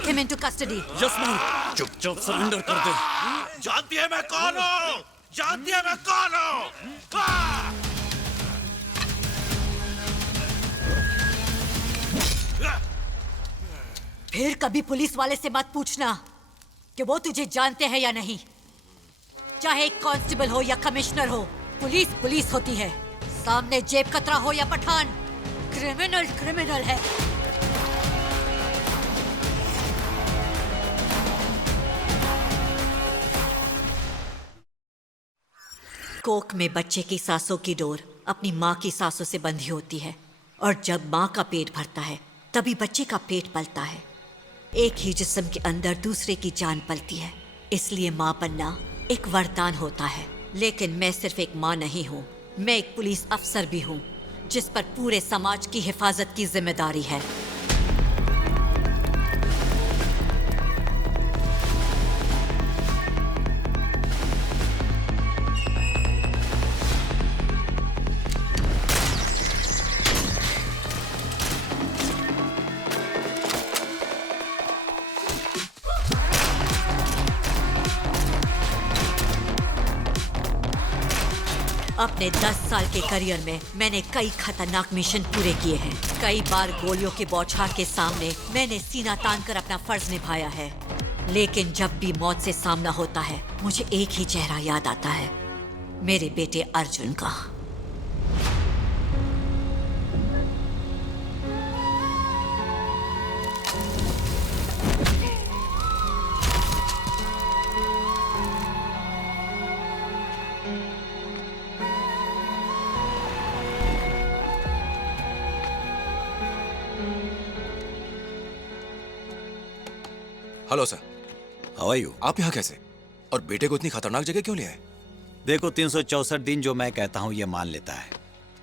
Take him into custody. Yes ma'am. चुपचाप surrender कर दे। जानती है मैं कौन हूँ? जानती है मैं कौन हूँ? फिर कभी पुलिस वाले से मत पूछना कि वो तुझे जानते हैं या नहीं। चाहे एक कांस्टेबल हो या कमिश्नर हो, पुलिस पुलिस होती है। सामने जेब कतरा हो या पठान, क्रिमिनल क्रिमिनल है। कोख में बच्चे की सांसों की डोर अपनी माँ की सांसों से बंधी होती है, और जब माँ का पेट भरता है तभी बच्चे का पेट पलता है। एक ही जिस्म के अंदर दूसरे की जान पलती है। इसलिए माँ बनना एक वरदान होता है। लेकिन मैं सिर्फ एक माँ नहीं हूँ, मैं एक पुलिस अफसर भी हूँ, जिस पर पूरे समाज की हिफाजत की जिम्मेदारी है। अपने 10 साल के करियर में मैंने कई खतरनाक मिशन पूरे किए हैं। कई बार गोलियों के बौछार के सामने मैंने सीना तान कर अपना फर्ज निभाया है। लेकिन जब भी मौत से सामना होता है, मुझे एक ही चेहरा याद आता है, मेरे बेटे अर्जुन का। Hello sir. How are you? आप यहाँ कैसे? और बेटे को इतनी खतरनाक जगह क्यों ले आए? देखो, 364 दिन जो मैं कहता हूँ ये मान लेता है,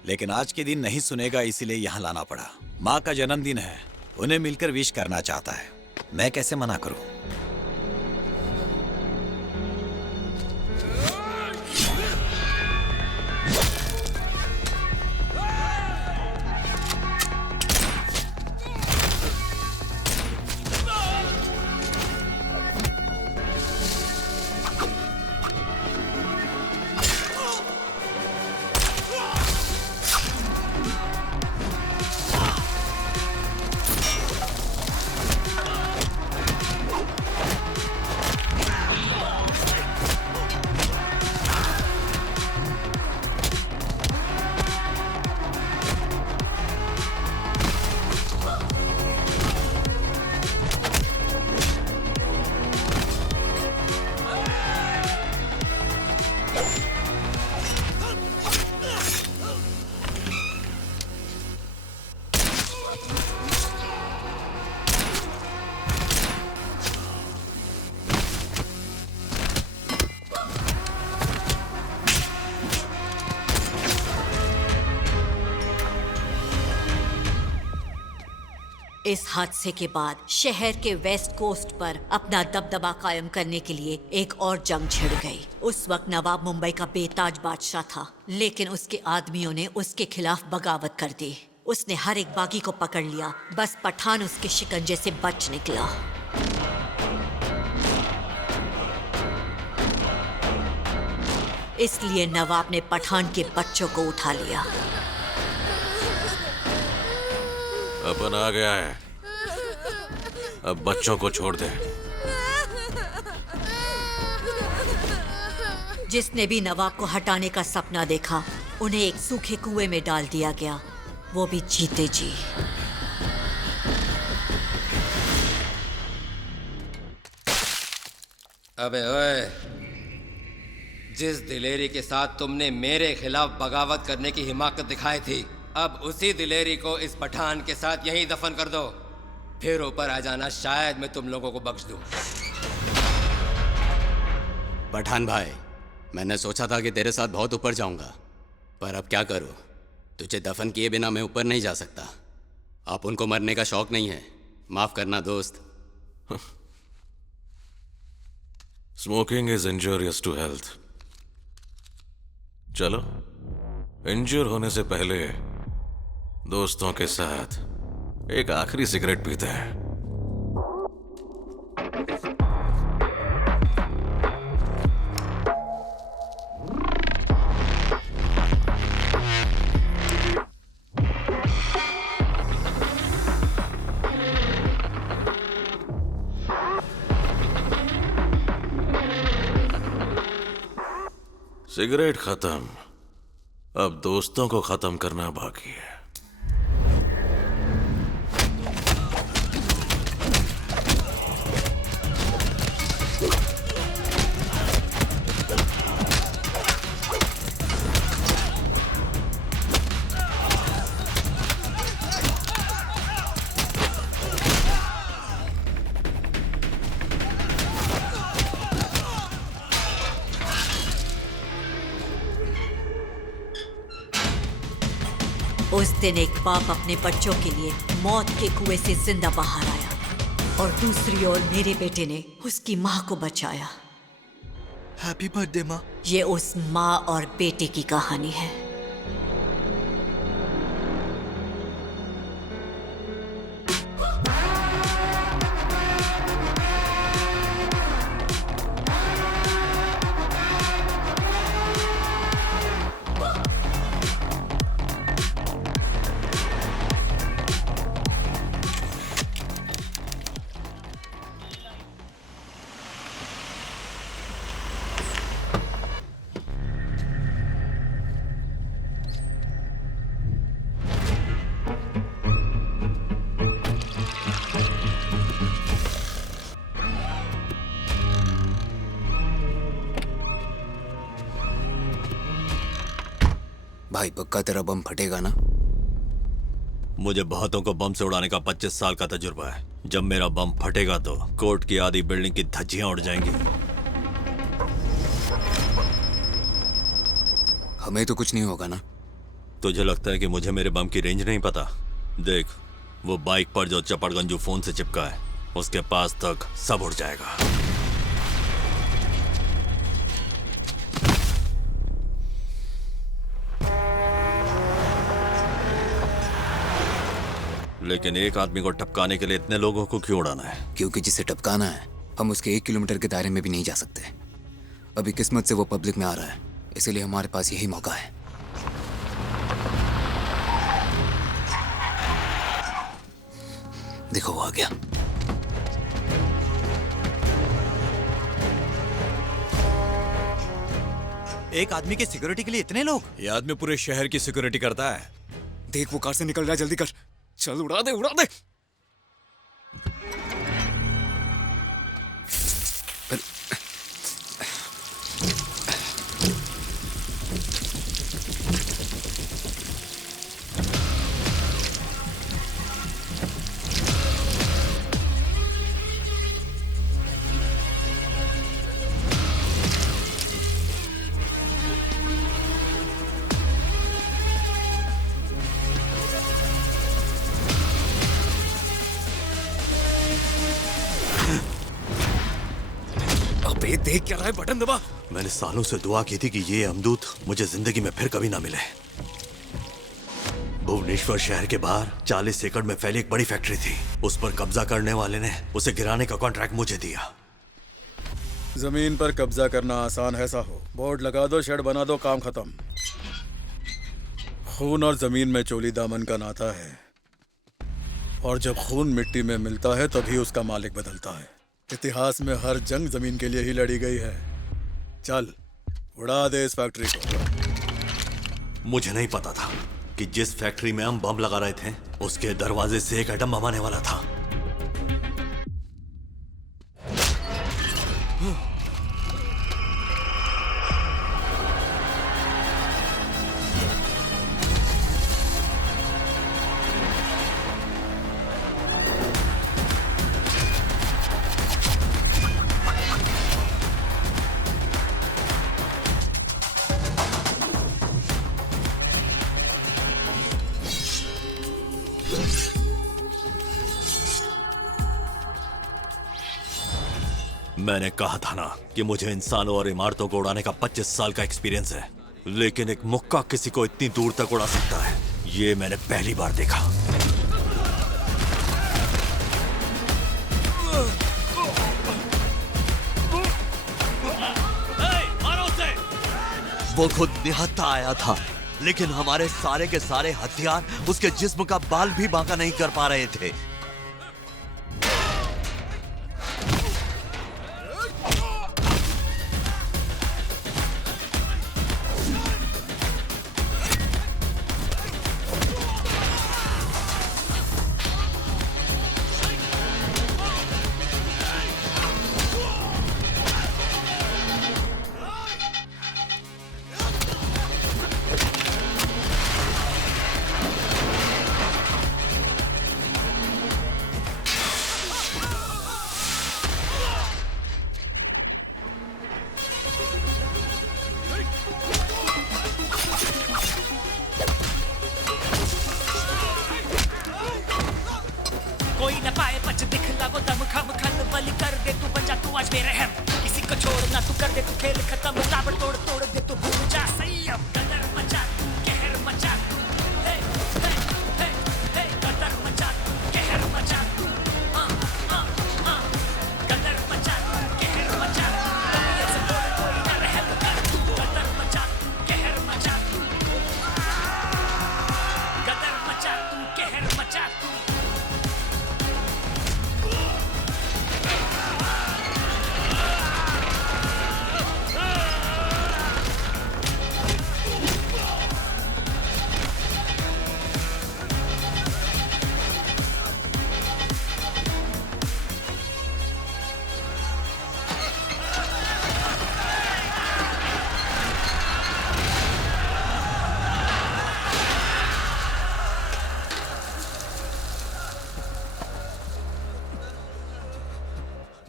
लेकिन आज के दिन नहीं सुनेगा, इसीलिए यहाँ लाना पड़ा। माँ का जन्मदिन है, उन्हें मिलकर विश करना चाहता है, मैं कैसे मना करूँ? इस हादसे के बाद शहर के वेस्ट कोस्ट पर अपना दबदबा कायम करने के लिए एक और जंग छिड़ गई। उस वक्त नवाब मुंबई का बेताज बादशाह था, लेकिन उसके आदमियों ने उसके खिलाफ बगावत कर दी। उसने हर एक बागी को पकड़ लिया, बस पठान उसके शिकंजे से बच निकला। इसलिए नवाब ने पठान के बच्चों को उठा लिया। अपन आ गया है, अब बच्चों को छोड़ दे। जिसने भी नवाब को हटाने का सपना देखा, उन्हें एक सूखे कुएं में डाल दिया गया, वो भी जीते जी। अबे ओए, जिस दिलेरी के साथ तुमने मेरे खिलाफ बगावत करने की हिम्मत दिखाई थी, अब उसी दिलेरी को इस पठान के साथ यहीं दफन कर दो। फिर ऊपर आ जाना, शायद मैं तुम लोगों को बख्श दूं। पठान भाई, मैंने सोचा था कि तेरे साथ बहुत ऊपर जाऊंगा, पर अब क्या करूं? तुझे दफन किए बिना मैं ऊपर नहीं जा सकता। आप उनको मरने का शौक नहीं है, माफ करना दोस्त। Smoking is injurious to health. चलो, इंजूर होने से पहले दोस्तों के साथ एक आखिरी सिगरेट पीते हैं। सिगरेट खत्म, अब दोस्तों को खत्म करना बाकी है। उस दिन एक बाप अपने बच्चों के लिए मौत के कुएं से जिंदा बाहर आया और दूसरी ओर मेरे बेटे ने उसकी माँ को बचाया। हैप्पी बर्थडे माँ। ये उस माँ और बेटे की कहानी है। भाई पक्का तेरा बम फटेगा ना? मुझे बहुतों को बम से उड़ाने का 25 साल का तजुर्बा है। जब मेरा बम फटेगा तो कोर्ट की आधी बिल्डिंग की धज्जियां उड़ जाएंगी। हमें तो कुछ नहीं होगा ना? तुझे लगता है कि मुझे मेरे बम की रेंज नहीं पता? देख, वो बाइक पर जो चपड़गंजू फोन से चिपका है, उसके पास तक सब उड़ जाएगा। लेकिन एक आदमी को टपकाने के लिए इतने लोगों को क्यों उड़ाना है? क्योंकि जिसे टपकाना है हम उसके 1 किलोमीटर के दायरे में भी नहीं जा सकते। अभी किस्मत से वो पब्लिक में आ रहा है, इसीलिए हमारे पास यही मौका है। देखो वो आ गया। एक आदमी की सिक्योरिटी के लिए इतने लोग? ये आदमी पूरे शहर की सिक्योरिटी करता है। देख वो कार से निकल रहा है, जल्दी कर। चल उड़ा दे उड़ा दे। देख क्या रहा है, बटन दबा। मैंने सालों से दुआ की थी कि ये अमदूत मुझे जिंदगी में फिर कभी ना मिले। भुवनेश्वर शहर के बाहर 40 एकड़ में फैली एक बड़ी फैक्ट्री थी। उस पर कब्जा करने वाले ने उसे गिराने का कॉन्ट्रैक्ट मुझे दिया। जमीन पर कब्जा करना आसान है साहो। बोर्ड लगा दो, शेड बना दो, काम खत्म। खून और जमीन में चोली दामन का नाता है, और जब खून मिट्टी में मिलता है तभी उसका मालिक बदलता है। इतिहास में हर जंग जमीन के लिए ही लड़ी गई है। चल उड़ा दे इस फैक्ट्री को। मुझे नहीं पता था कि जिस फैक्ट्री में हम बम लगा रहे थे उसके दरवाजे से एक एटम बम आने वाला था। मैंने कहा था ना कि मुझे इंसानों और इमारतों को उड़ाने का 25 साल का एक्सपीरियंस है, लेकिन एक मुक्का किसी को इतनी दूर तक उड़ा सकता है, ये मैंने पहली बार देखा। वो खुद निहत्था आया था, लेकिन हमारे सारे के सारे हथियार उसके जिस्म का बाल भी बांका नहीं कर पा रहे थे। आए बच दिखला वो दम खम खल बलि कर दे तू बन जा तू आज बेरहम किसी को छोड़ ना तू कर दे तू खेल खत्म ताबड़ तोड़ तोड़ दे तू भूल जा संयम कदर मचा तू कहर मचा तू हे हे हे हे कदर मचा तू कहर मचा तू कदर मचा तू कहर मचा तू ये सब कोई ना रहम कर तू कदर मचा तू कहर मचा तू कदर मचा तू कहर मचा तू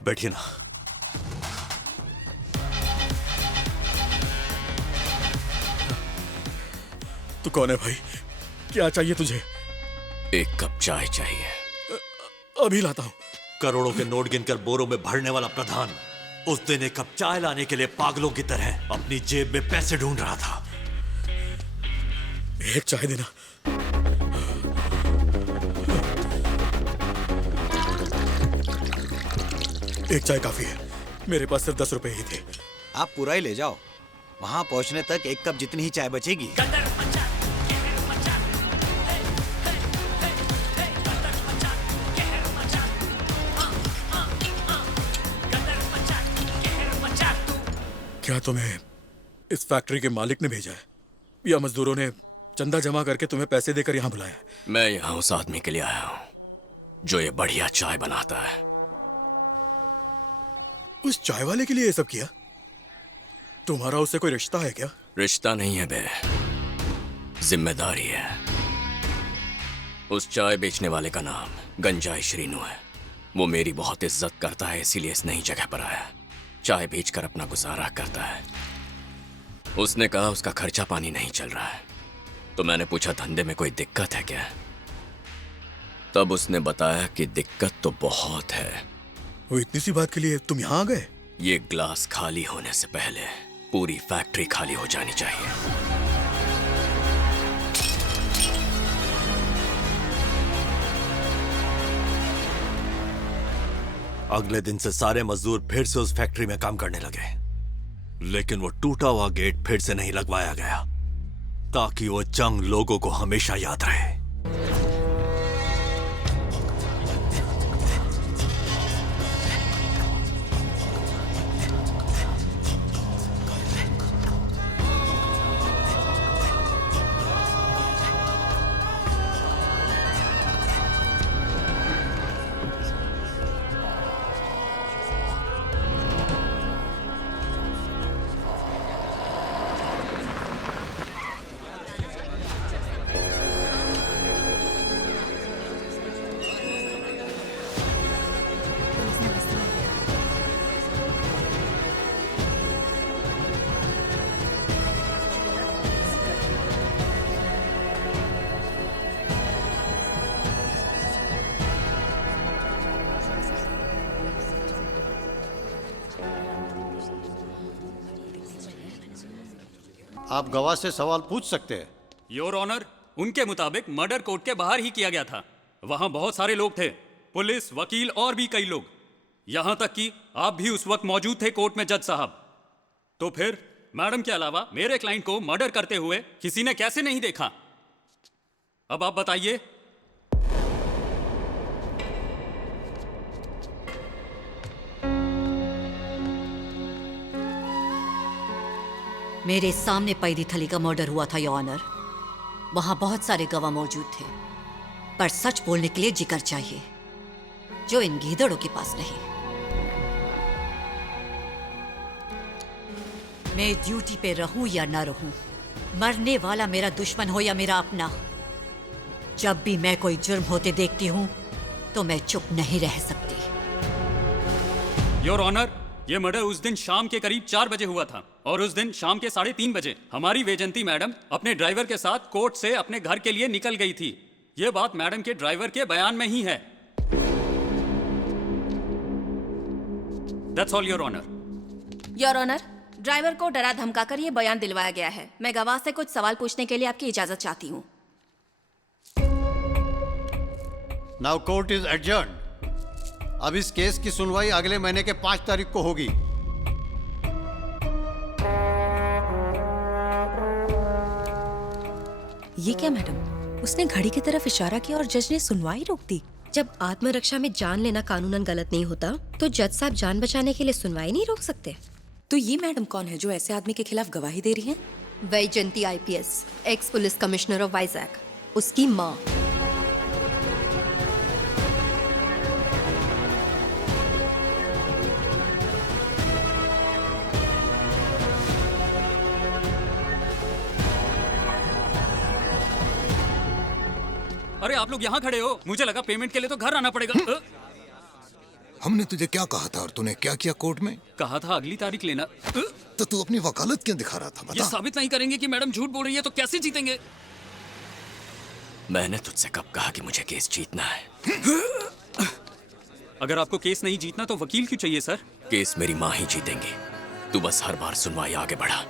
बैठिए ना। तू कौन है भाई? क्या चाहिए तुझे? एक कप चाय चाहिए। अभी लाता हूं। करोड़ों के नोट गिनकर बोरों में भरने वाला प्रधान उस दिन एक कप चाय लाने के लिए पागलों की तरह अपनी जेब में पैसे ढूंढ रहा था। एक चाय देना। एक चाय काफी है, मेरे पास सिर्फ 10 रुपए ही थे। आप पूरा ही ले जाओ, वहां पहुंचने तक एक कप जितनी ही चाय बचेगी। क्या तुम्हें इस फैक्ट्री के मालिक ने भेजा है या मजदूरों ने चंदा जमा करके तुम्हें पैसे देकर यहाँ बुलाया है? मैं यहाँ उस आदमी के लिए आया हूँ जो ये बढ़िया चाय बनाता है। उस चाय वाले के लिए ये सब किया? तुम्हारा उससे कोई रिश्ता है क्या? रिश्ता नहीं है बे, जिम्मेदारी है। उस चाय बेचने वाले का नाम गंजाई श्रीनु है। वो मेरी बहुत इज्जत करता है, इसीलिए इस नई जगह पर आया। चाय बेचकर अपना गुजारा करता है। उसने कहा उसका खर्चा पानी नहीं चल रहा है, तो मैंने पूछा धंधे में कोई दिक्कत है क्या? तब उसने बताया कि दिक्कत तो बहुत है। वो इतनी सी बात के लिए तुम यहाँ आ गए? ये ग्लास खाली होने से पहले पूरी फैक्ट्री खाली हो जानी चाहिए। अगले दिन से सारे मजदूर फिर से उस फैक्ट्री में काम करने लगे, लेकिन वो टूटा हुआ गेट फिर से नहीं लगवाया गया ताकि वो जंग लोगों को हमेशा याद रहे। आप गवाह से सवाल पूछ सकते हैं। योर ऑनर, उनके मुताबिक मर्डर कोर्ट के बाहर ही किया गया था। वहां बहुत सारे लोग थे, पुलिस, वकील और भी कई लोग। यहां तक कि आप भी उस वक्त मौजूद थे कोर्ट में जज साहब। तो फिर मैडम के अलावा मेरे क्लाइंट को मर्डर करते हुए किसी ने कैसे नहीं देखा? अब आप बताइए। मेरे सामने पैदी थली का मर्डर हुआ था योर ऑनर। वहां बहुत सारे गवाह मौजूद थे, पर सच बोलने के लिए जिगर चाहिए, जो इन गीदड़ों के पास नहीं। मैं ड्यूटी पे रहूं या ना रहूं, मरने वाला मेरा दुश्मन हो या मेरा अपना, जब भी मैं कोई जुर्म होते देखती हूं तो मैं चुप नहीं रह सकती। योर ऑनर, ये मर्डर उस दिन शाम के करीब 4 बजे हुआ था और उस दिन शाम के 3:30 बजे हमारी वेजंती मैडम अपने ड्राइवर के साथ कोर्ट से अपने घर के लिए निकल गई थी। ये बात मैडम के ड्राइवर के बयान में ही है। That's all your honour. Your honour, driver को डरा धमकाकर ये बयान दिलवाया गया है। मैं गवाह से कुछ सवाल पूछने के लिए आपकी इजाजत चाहती हूँ। Now court is adjourn. अब इस केस की सुनवाई अगले महीने के 5 तारीख को होगी। ये क्या मैडम, उसने घड़ी की तरफ इशारा किया और जज ने सुनवाई रोक दी। जब आत्मरक्षा में जान लेना कानूनन गलत नहीं होता तो जज साहब जान बचाने के लिए सुनवाई नहीं रोक सकते। तो ये मैडम कौन है जो ऐसे आदमी के खिलाफ गवाही दे रही है? Vaijayanti IPS, ex police commissioner of Vizag, उसकी माँ। अरे आप लोग यहाँ खड़े हो, मुझे लगा पेमेंट के लिए तो घर आना पड़ेगा। हमने तुझे क्या कहा था और तूने क्या किया कोर्ट में? कहा था अगली तारीख लेना। तो तू अपनी वकालत क्यों दिखा रहा था? बता। ये साबित नहीं करेंगे कि मैडम झूठ बोल रही है तो कैसे जीतेंगे? मैंने तुझसे कब कहा कि मुझे केस जीतना है? अगर आपको केस नहीं जीतना तो वकील क्यों चाहिए सर? केस मेरी माँ ही जीतेंगी। तू बस हर बार सुनवाई आगे बढ़ा।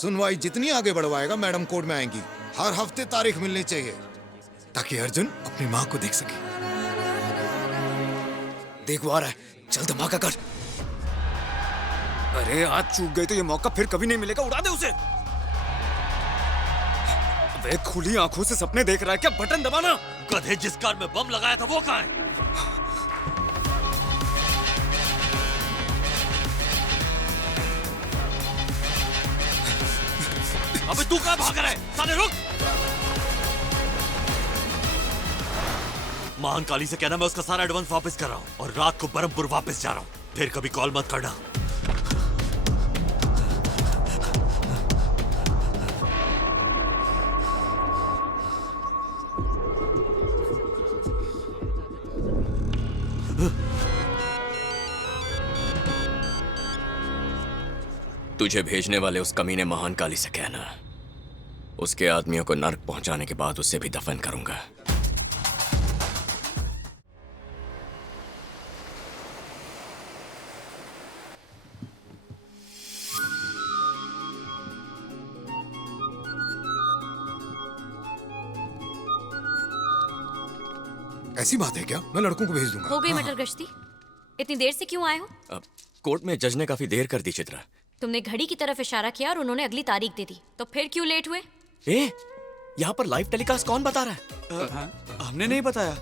सुनवाई जितनी आगे बढ़वाएगा मैडम कोर्ट में आएंगी। हर हफ्ते तारीख मिलनी चाहिए ताकि अर्जुन अपनी माँ को देख सके। देख वो आ रहा है, चल धमाका कर। अरे आज चूक गए तो ये मौका फिर कभी नहीं मिलेगा, उड़ा दे उसे। वे खुली आंखों से सपने देख रहा है क्या? बटन दबाना। गधे, जिस कार में बम लगाया था वो कहाँ है? अबे तू कहाँ भाग रहा है? साले रुक। महाकाली से कहना मैं उसका सारा एडवांस वापस कर रहा हूँ और रात को बरमपुर वापस जा रहा हूँ। फिर कभी कॉल मत करना। तुझे भेजने वाले उस कमीने महाकाली से कहना उसके आदमियों को नर्क पहुंचाने के बाद उसे भी दफन करूंगा। ऐसी बात है क्या? मैं लड़कों को भेज दूंगा। हो गई मटर गश्ती? इतनी देर से क्यों आए हो? अब कोर्ट में जज ने काफी देर कर दी चित्रा। तुमने घड़ी की तरफ इशारा किया और उन्होंने अगली तारीख दे दी, तो फिर क्यों लेट हुए? यहाँ पर लाइव टेलीकास्ट कौन बता रहा है? हमने नहीं बताया।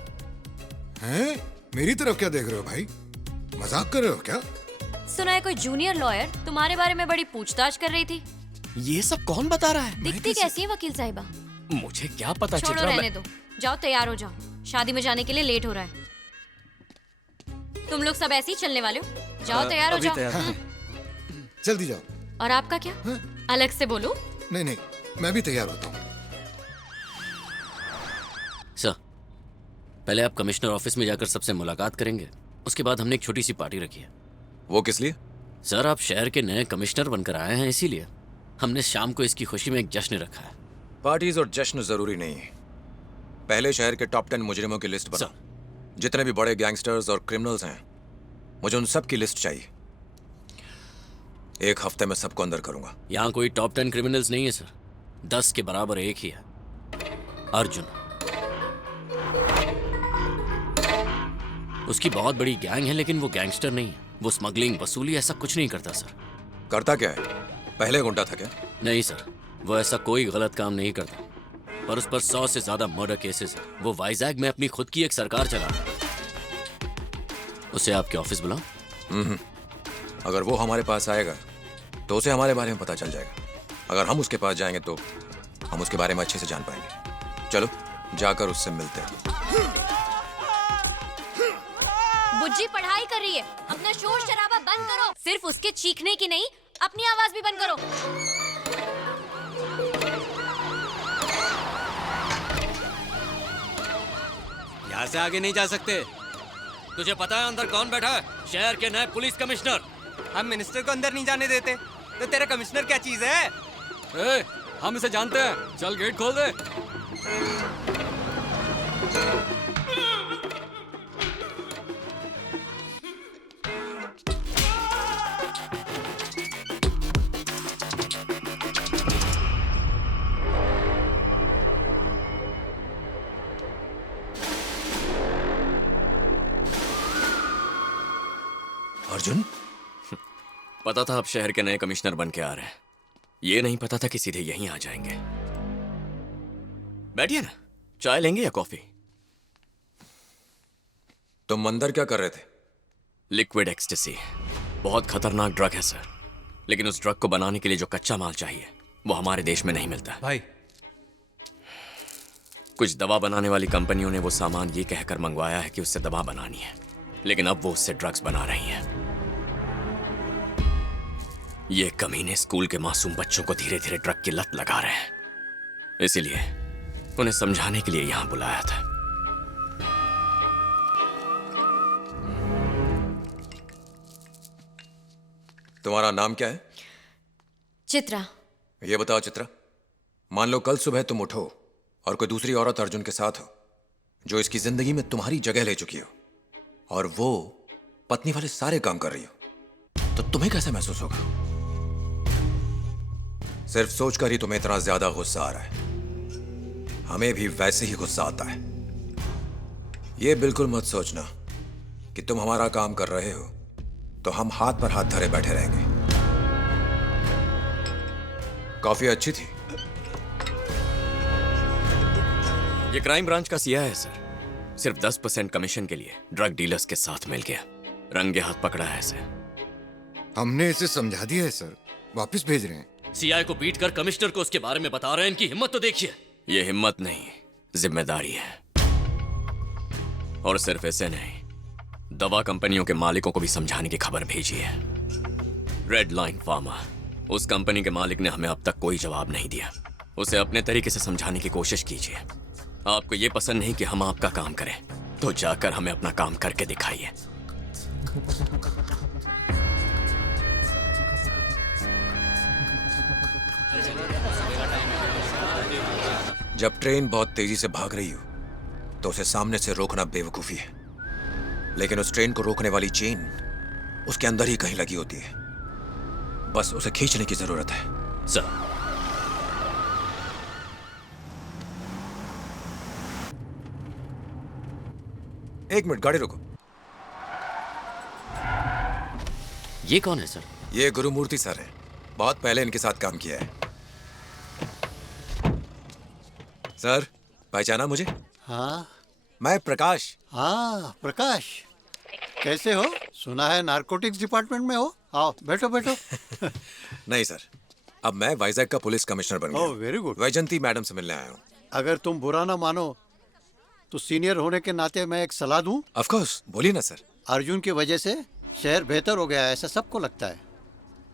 हैं? मेरी तरफ क्या देख रहे हो भाई? मजाक कर रहे हो क्या? सुना है कोई जूनियर लॉयर तुम्हारे बारे में बड़ी पूछताछ कर रही थी। ये सब कौन बता रहा है? दिखती कैसी है वकील साहिबा? मुझे क्या पता छोड़ो, चित्रा। रहने दो। जाओ तैयार हो जाओ, शादी में जाने के लिए लेट हो रहा है। तुम लोग सब ऐसे ही चलने वाले हो? जाओ तैयार हो जाओ। जल्दी जाओ। और आपका क्या? अलग से बोलो। नहीं नहीं, मैं भी तैयार होता हूँ। सर, पहले आप कमिश्नर ऑफिस में जाकर सबसे मुलाकात करेंगे। उसके बाद हमने एक छोटी सी पार्टी रखी है। वो किस लिए? सर, आप शहर के नए कमिश्नर बनकर आए हैं, इसीलिए हमने शाम को इसकी खुशी में एक जश्न रखा है। पार्टीज और जश्न जरूरी नहीं है। पहले शहर के टॉप 10 मुजरिमों की लिस्ट बनाओ। जितने भी बड़े गैंगस्टर्स और क्रिमिनल्स हैं, मुझे उन सब की लिस्ट चाहिए। एक हफ्ते में सबको अंदर करूंगा। यहाँ कोई टॉप 10 क्रिमिनल्स नहीं है सर, 10 के बराबर एक ही है, अर्जुन। उसकी बहुत बड़ी गैंग है लेकिन वो गैंगस्टर नहीं है। वो स्मगलिंग, वसूली ऐसा कुछ नहीं करता सर। करता क्या है? पहले गुंडा था क्या? नहीं सर, वो ऐसा कोई गलत काम नहीं करता, पर उस पर 100 से ज्यादा मर्डर केसेस है। वो वाइजैक में अपनी खुद की एक सरकार चला रहा है। उसे आपके ऑफिस बुलाओ। अगर वो हमारे पास आएगा तो उसे हमारे बारे में पता चल जाएगा। अगर हम उसके पास जाएंगे तो हम उसके बारे में अच्छे से जान पाएंगे। चलो जाकर उससे मिलते हैं। बुज्जी पढ़ाई कर रही है, अपना शोर शराबा बंद करो। सिर्फ उसके चीखने की नहीं, अपनी आवाज भी बंद करो। यहाँ से आगे नहीं जा सकते। तुझे पता है अंदर कौन बैठा है? शहर के नए पुलिस कमिश्नर। हम मिनिस्टर को अंदर नहीं जाने देते, तो तेरा कमिश्नर क्या चीज है? हम इसे जानते हैं। चल गेट खोल दे। अर्जुन? पता था आप शहर के नए कमिश्नर बन के आ रहे हैं। ये नहीं पता था कि सीधे यहीं आ जाएंगे। बैठिए ना, चाय लेंगे या कॉफी? तुम अंदर क्या कर रहे थे? लिक्विड एक्सटेसी बहुत खतरनाक ड्रग है सर, लेकिन उस ड्रग को बनाने के लिए जो कच्चा माल चाहिए वो हमारे देश में नहीं मिलता। भाई, कुछ दवा बनाने वाली कंपनियों ने वो सामान ये कहकर मंगवाया है कि उससे दवा बनानी है, लेकिन अब वो उससे ड्रग्स बना रही हैं। ये कमीने स्कूल के मासूम बच्चों को धीरे धीरे ड्रग की लत लगा रहे हैं, इसीलिए उन्हें समझाने के लिए यहां बुलाया था। तुम्हारा नाम क्या है? चित्रा। ये बताओ चित्रा, मान लो कल सुबह तुम उठो और कोई दूसरी औरत अर्जुन के साथ हो जो इसकी जिंदगी में तुम्हारी जगह ले चुकी हो, और वो पत्नी वाले सारे काम कर रही हो, तो तुम्हें कैसा महसूस होगा? सिर्फ सोचकर ही तुम्हें इतना ज्यादा गुस्सा आ रहा है। हमें भी वैसे ही गुस्सा आता है। ये बिल्कुल मत सोचना कि तुम हमारा काम कर रहे हो तो हम हाथ पर हाथ धरे बैठे रहेंगे। कॉफी अच्छी थी। ये क्राइम ब्रांच का सीआई है सर, सिर्फ 10% कमीशन के लिए ड्रग डीलर्स के साथ मिल गया, रंगे हाथ पकड़ा है इसे। हमने इसे समझा दिया है सर, वापस भेज रहे हैं। सीआई को पीट कर कमिश्नर को उसके बारे में बता रहे हैं, इनकी हिम्मत तो देखिए। ये हिम्मत नहीं, जिम्मेदारी है। और सिर्फ ऐसे नहीं, दवा कंपनियों के मालिकों को भी समझाने की खबर भेजी है। रेड लाइन फार्मा, उस कंपनी के मालिक ने हमें अब तक कोई जवाब नहीं दिया। उसे अपने तरीके से समझाने की कोशिश कीजिए। आपको ये पसंद नहीं कि हम आपका काम करें, तो जाकर हमें अपना काम करके दिखाइए। जब ट्रेन बहुत तेजी से भाग रही हो तो उसे सामने से रोकना बेवकूफी है, लेकिन उस ट्रेन को रोकने वाली चेन उसके अंदर ही कहीं लगी होती है, बस उसे खींचने की जरूरत है। सर, एक मिनट, गाड़ी रोको। ये कौन है सर? ये गुरुमूर्ति सर है, बहुत पहले इनके साथ काम किया है। सर, पहचाना मुझे? हाँ, मैं प्रकाश। हाँ प्रकाश, कैसे हो? सुना है नारकोटिक्स डिपार्टमेंट में हो। आओ बैठो बैठो। नहीं सर, अब मैं वाइजैक का पुलिस कमिश्नर बन गया। Oh very good. Vaijanti madam से मिलने आया हूँ। अगर तुम बुरा ना मानो तो सीनियर होने के नाते मैं एक सलाह दूं? ऑफ कोर्स, बोलिए ना सर। अर्जुन की वजह से शहर बेहतर हो गया है, ऐसा सबको लगता है।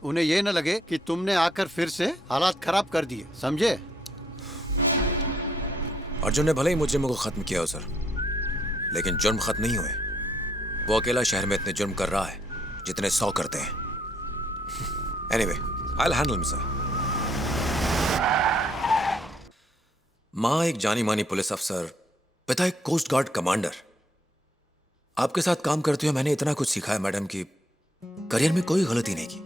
उन्हें ये न लगे कि तुमने आकर फिर से हालात खराब कर दिए, समझे? अर्जुन ने भले ही मुझे खत्म किया हो सर, लेकिन जुर्म खत्म नहीं हुए। वो अकेला शहर में इतने जुर्म कर रहा है जितने 100 करते हैं। Anyway, I will handle him sir. माँ एक जानी मानी पुलिस अफसर, पिता एक कोस्ट गार्ड कमांडर। आपके साथ काम करते हुए मैंने इतना कुछ सीखा है मैडम कि करियर में कोई गलती नहीं की,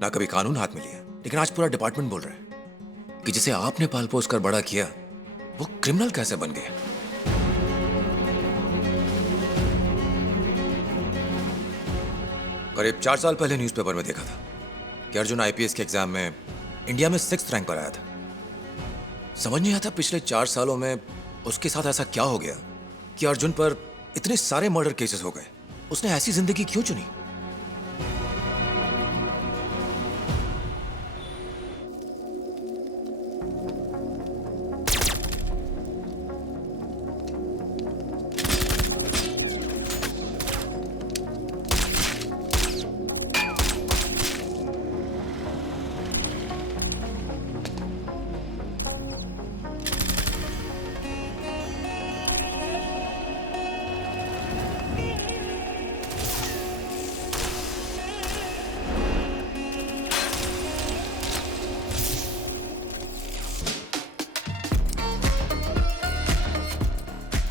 ना कभी कानून हाथ में लिया। लेकिन आज पूरा डिपार्टमेंट बोल रहा है कि जिसे आपने पाल पोस कर बड़ा किया वो क्रिमिनल कैसे बन गया। करीब 4 साल पहले न्यूज़पेपर में देखा था कि अर्जुन आईपीएस के एग्जाम में इंडिया में 6th रैंक पर आया था। समझ नहीं आता पिछले 4 सालों में उसके साथ ऐसा क्या हो गया कि अर्जुन पर इतने सारे मर्डर केसेस हो गए। उसने ऐसी जिंदगी क्यों चुनी?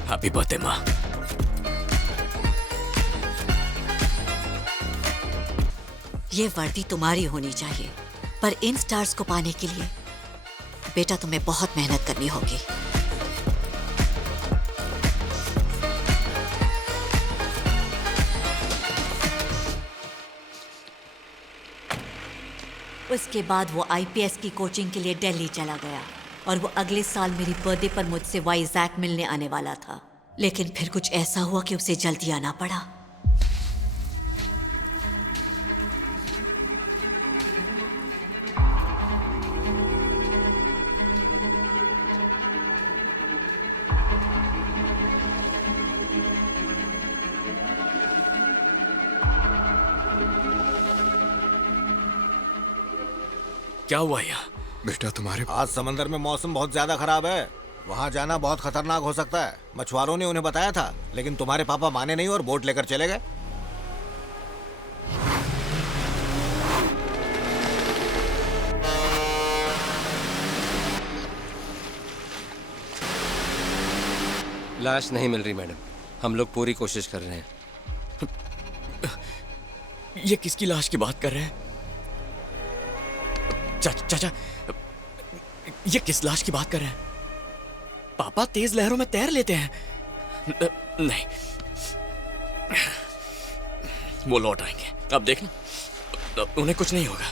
हैप्पी बर्थडे माँ। ये वर्दी तुम्हारी होनी चाहिए, पर इन स्टार्स को पाने के लिए बेटा तुम्हें बहुत मेहनत करनी होगी। उसके बाद वो आईपीएस की कोचिंग के लिए दिल्ली चला गया और वो अगले साल मेरी बर्थडे पर मुझसे वाइजैक मिलने आने वाला था। लेकिन फिर कुछ ऐसा हुआ कि उसे जल्दी आना पड़ा। क्या हुआ यहाँ? बेटा तुम्हारे आज समंदर में मौसम बहुत ज्यादा खराब है, वहाँ जाना बहुत खतरनाक हो सकता है। मछुआरों ने उन्हें बताया था, लेकिन तुम्हारे पापा माने नहीं और बोट लेकर चले गए। लाश नहीं मिल रही मैडम, हम लोग पूरी कोशिश कर रहे हैं। ये किसकी लाश की बात कर रहे हैं? चाचा, ये किस लाश की बात कर रहे हैं? पापा तेज लहरों में तैर लेते हैं। नहीं, वो लौट आएंगे, अब देखना। उन्हें कुछ नहीं होगा,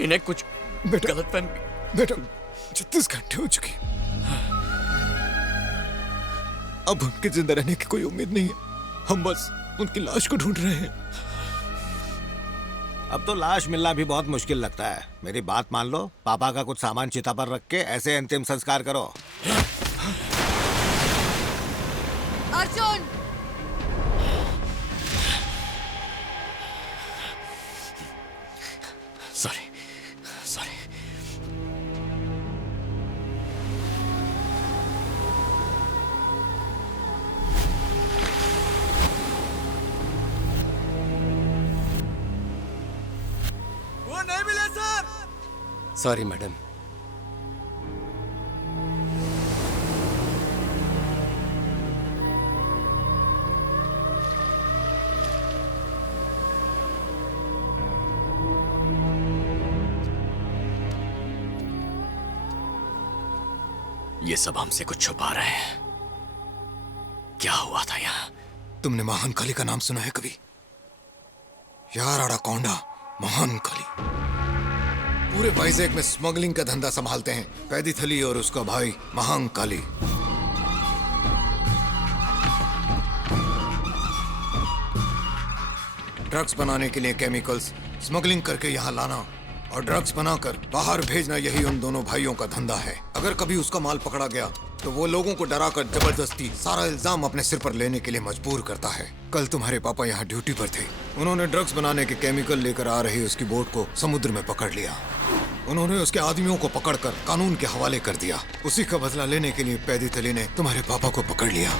इन्हें कुछ गलतफहमी। बेटा 36 घंटे हो चुके, अब उनके जिंदा रहने की कोई उम्मीद नहीं है। हम बस उनकी लाश को ढूंढ रहे हैं। अब तो लाश मिलना भी बहुत मुश्किल लगता है। मेरी बात मान लो, पापा का कुछ सामान चिता पर रख के ऐसे अंतिम संस्कार करो। अर्जुन! सॉरी। वो नहीं मिले सर। Sorry madam. ये सब हमसे कुछ छुपा रहे हैं। क्या हुआ था यहाँ? तुमने महान काली का नाम सुना है कभी? यार अड़ाकोंडा महान काली पूरे वाइजैक में स्मगलिंग का धंधा संभालते हैं। कैदी थली और उसका भाई महान काली। ड्रग्स बनाने के लिए केमिकल्स स्मगलिंग करके यहाँ लाना और ड्रग्स बनाकर बाहर भेजना, यही उन दोनों भाइयों का धंधा है। अगर कभी उसका माल पकड़ा गया तो वो लोगों को डराकर जबरदस्ती सारा इल्जाम अपने सिर पर लेने के लिए मजबूर करता है। कल तुम्हारे पापा यहाँ ड्यूटी पर थे। उन्होंने ड्रग्स बनाने के केमिकल लेकर आ रही उसकी बोट को समुद्र में पकड़ लिया। उन्होंने उसके आदमियों को पकड़कर कानून के हवाले कर दिया। उसी का बदला लेने के लिए पैदी थली ने तुम्हारे पापा को पकड़ लिया।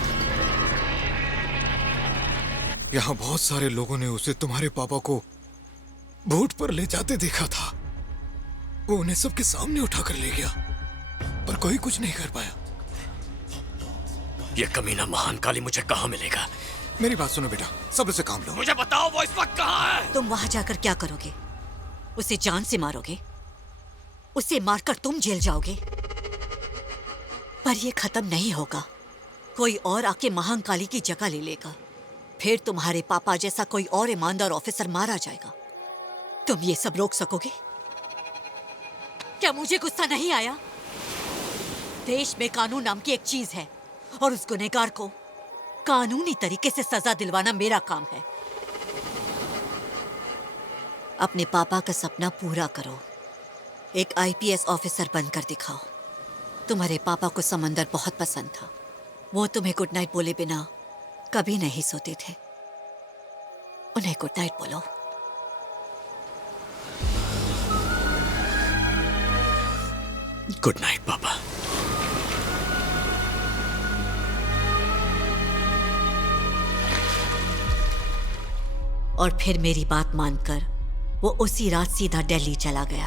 यहाँ बहुत सारे लोगों ने उसे तुम्हारे पापा को बोट पर ले जाते देखा था। वो उन्हें सबके सामने उठाकर ले गया, पर कोई कुछ नहीं कर पाया। ये कमीना महान काली मुझे कहाँ मिलेगा? मेरी बात सुनो बेटा, सब्र से काम लो। मुझे बताओ वो इस वक्त कहाँ है? तुम वहां जाकर क्या करोगे? उसे जान से मारोगे? उसे मारकर तुम जेल जाओगे? पर ये खत्म नहीं होगा। कोई और आके महान काली की जगह ले लेगा। फिर तुम्हारे पापा जैसा कोई और ईमानदार ऑफिसर मारा जाएगा। तुम ये सब रोक सकोगे? क्या मुझे गुस्सा नहीं आया? देश में कानून नाम की एक चीज है और उस गुनहगार को कानूनी तरीके से सजा दिलवाना मेरा काम है। अपने पापा का सपना पूरा करो। एक आईपीएस ऑफिसर बनकर दिखाओ। तुम्हारे पापा को समंदर बहुत पसंद था। वो तुम्हें गुड नाइट बोले बिना कभी नहीं सोते थे। उन्हें गुड नाइट बोलो। गुड नाइट पापा। और फिर मेरी बात मानकर वो उसी रात सीधा दिल्ली चला गया।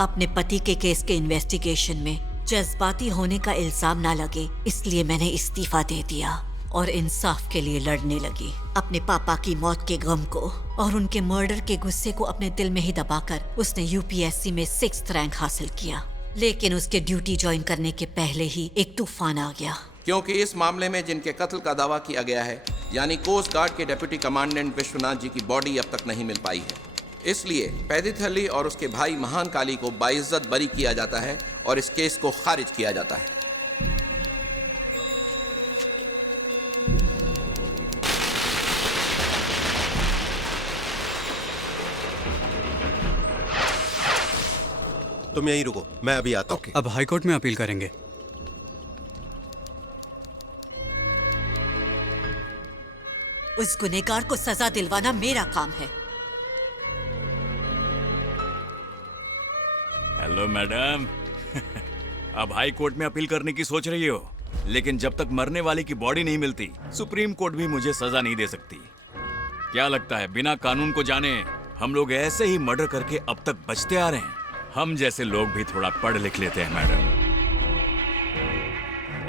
अपने पति के केस के इन्वेस्टिगेशन में जज्बाती होने का इल्जाम ना लगे, इसलिए मैंने इस्तीफा दे दिया और इंसाफ के लिए लड़ने लगी। अपने पापा की मौत के गम को और उनके मर्डर के गुस्से को अपने दिल में ही दबाकर उसने यूपीएससी में 6th रैंक हासिल किया। लेकिन उसके ड्यूटी ज्वाइन करने के पहले ही एक तूफान आ गया। क्योंकि इस मामले में जिनके कत्ल का दावा किया गया है, यानी कोस्ट गार्ड के डिप्टी कमांडेंट विश्वनाथ जी की बॉडी अब तक नहीं मिल पाई है। इसलिए पैदिथली और उसके भाई महान काली को बाइज्जत बरी किया जाता है और इस केस को खारिज किया जाता है। तुम यहीं रुको, मैं अभी आता हूँ। अब हाईकोर्ट में अपील करेंगे। उस गुनहगार को सजा दिलवाना मेरा काम है। Hello madam. अब हाई कोर्ट में अपील करने की सोच रही हो, लेकिन जब तक मरने वाले की बॉडी नहीं मिलती सुप्रीम कोर्ट भी मुझे सजा नहीं दे सकती। क्या लगता है बिना कानून को जाने हम लोग ऐसे ही मर्डर करके अब तक बचते आ रहे हैं? हम जैसे लोग भी थोड़ा पढ़ लिख लेते हैं मैडम।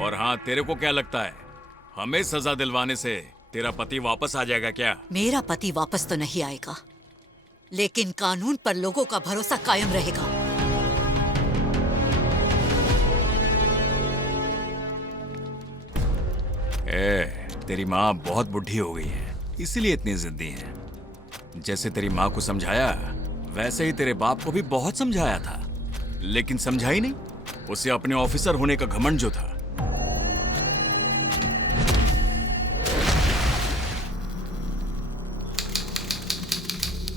और हाँ, तेरे को क्या लगता है हमें सजा दिलवाने से तेरा पति वापस आ जाएगा क्या? मेरा पति वापस तो नहीं आएगा, लेकिन कानून पर लोगों का भरोसा कायम रहेगा। तेरी माँ बहुत बुढ़ी हो गई है, इसीलिए इतनी जिद्दी है। जैसे तेरी माँ को समझाया वैसे ही तेरे बाप को भी बहुत समझाया था, लेकिन समझा ही नहीं। उसे अपने ऑफिसर होने का घमंड जो था।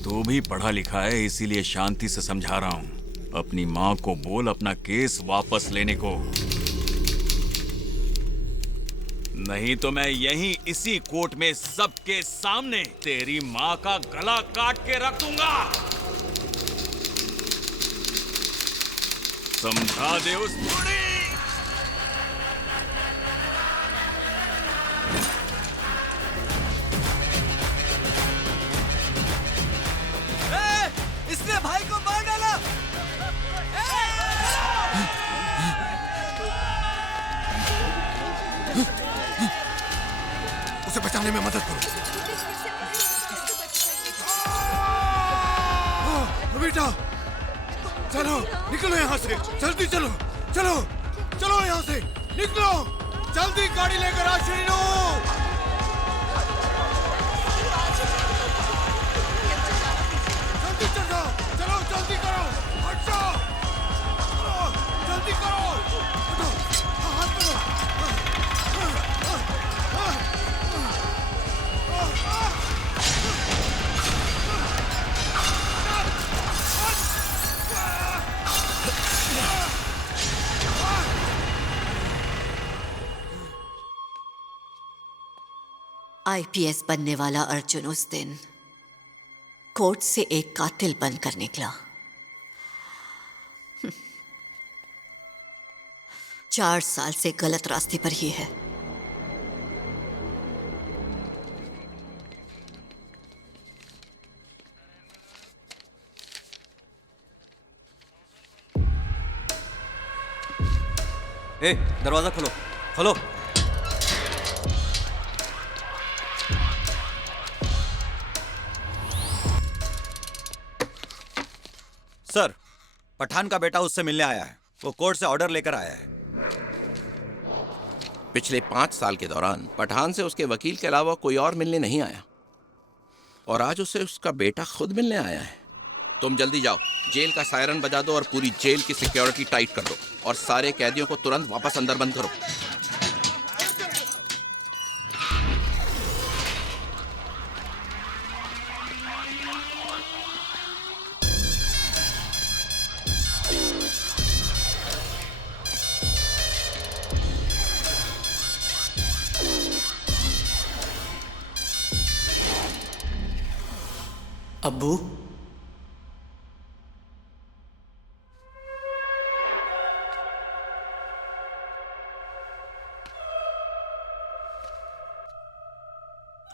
तू भी पढ़ा लिखा है, इसीलिए शांति से समझा रहा हूं। अपनी माँ को बोल अपना केस वापस लेने को, नहीं तो मैं यहीं इसी कोर्ट में सबके सामने तेरी माँ का गला काट के रख दूंगा। समझा दे उस बूढ़ी। इसने भाई को मार डाला। उसे बचाने में मदद करो। बेटा चलो निकलो यहाँ से, जल्दी चलो चलो चलो यहाँ से निकलो, जल्दी गाड़ी लेकर आ श्रीनू। जल्दी चलो चलो, जल्दी करो, हट जाओ, जल्दी करो, हटो, हाथ करो। आईपीएस बनने वाला अर्जुन उस दिन कोर्ट से एक कातिल बनकर निकला। 4 साल से गलत रास्ते पर ही है। ए, दरवाजा खोलो, खोलो। सर, पठान का बेटा उससे मिलने आया है। वो कोर्ट से ऑर्डर लेकर आया है। पिछले 5 साल के दौरान पठान से उसके वकील के अलावा कोई और मिलने नहीं आया, और आज उसे उसका बेटा खुद मिलने आया है। तुम जल्दी जाओ, जेल का सायरन बजा दो और पूरी जेल की सिक्योरिटी टाइट कर दो, और सारे कैदियों को तुरंत वापस अंदर बंद करो। अब्बू,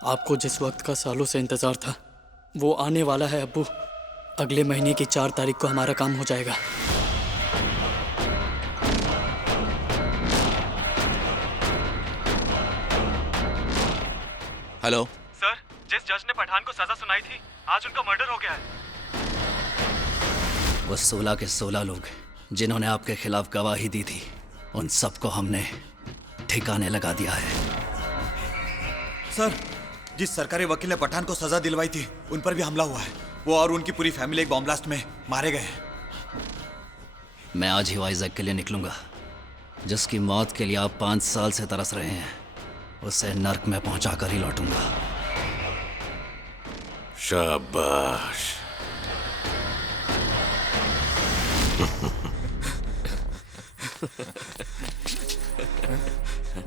आपको जिस वक्त का सालों से इंतजार था वो आने वाला है अब्बू। अगले महीने की 4 तारीख को हमारा काम हो जाएगा। हेलो सर, जिस जज ने पठान को सजा सुनाई थी आज उनका मर्डर हो गया है। वो 16 के 16 लोग जिन्होंने आपके खिलाफ गवाही दी थी, उन सबको हमने ठिकाने लगा दिया है। सर, जिस सरकारी वकील ने पठान को सजा दिलवाई थी उन पर भी हमला हुआ है। वो और उनकी पूरी फैमिली एक बॉम्ब ब्लास्ट में मारे गए हैं। मैं आज ही वाइजैक के लिए निकलूंगा। जिसकी मौत के लिए आप 5 साल से तरस रहे हैं, उसे नर्क में पहुंचाकर ही लौटूंगा। शाबाश।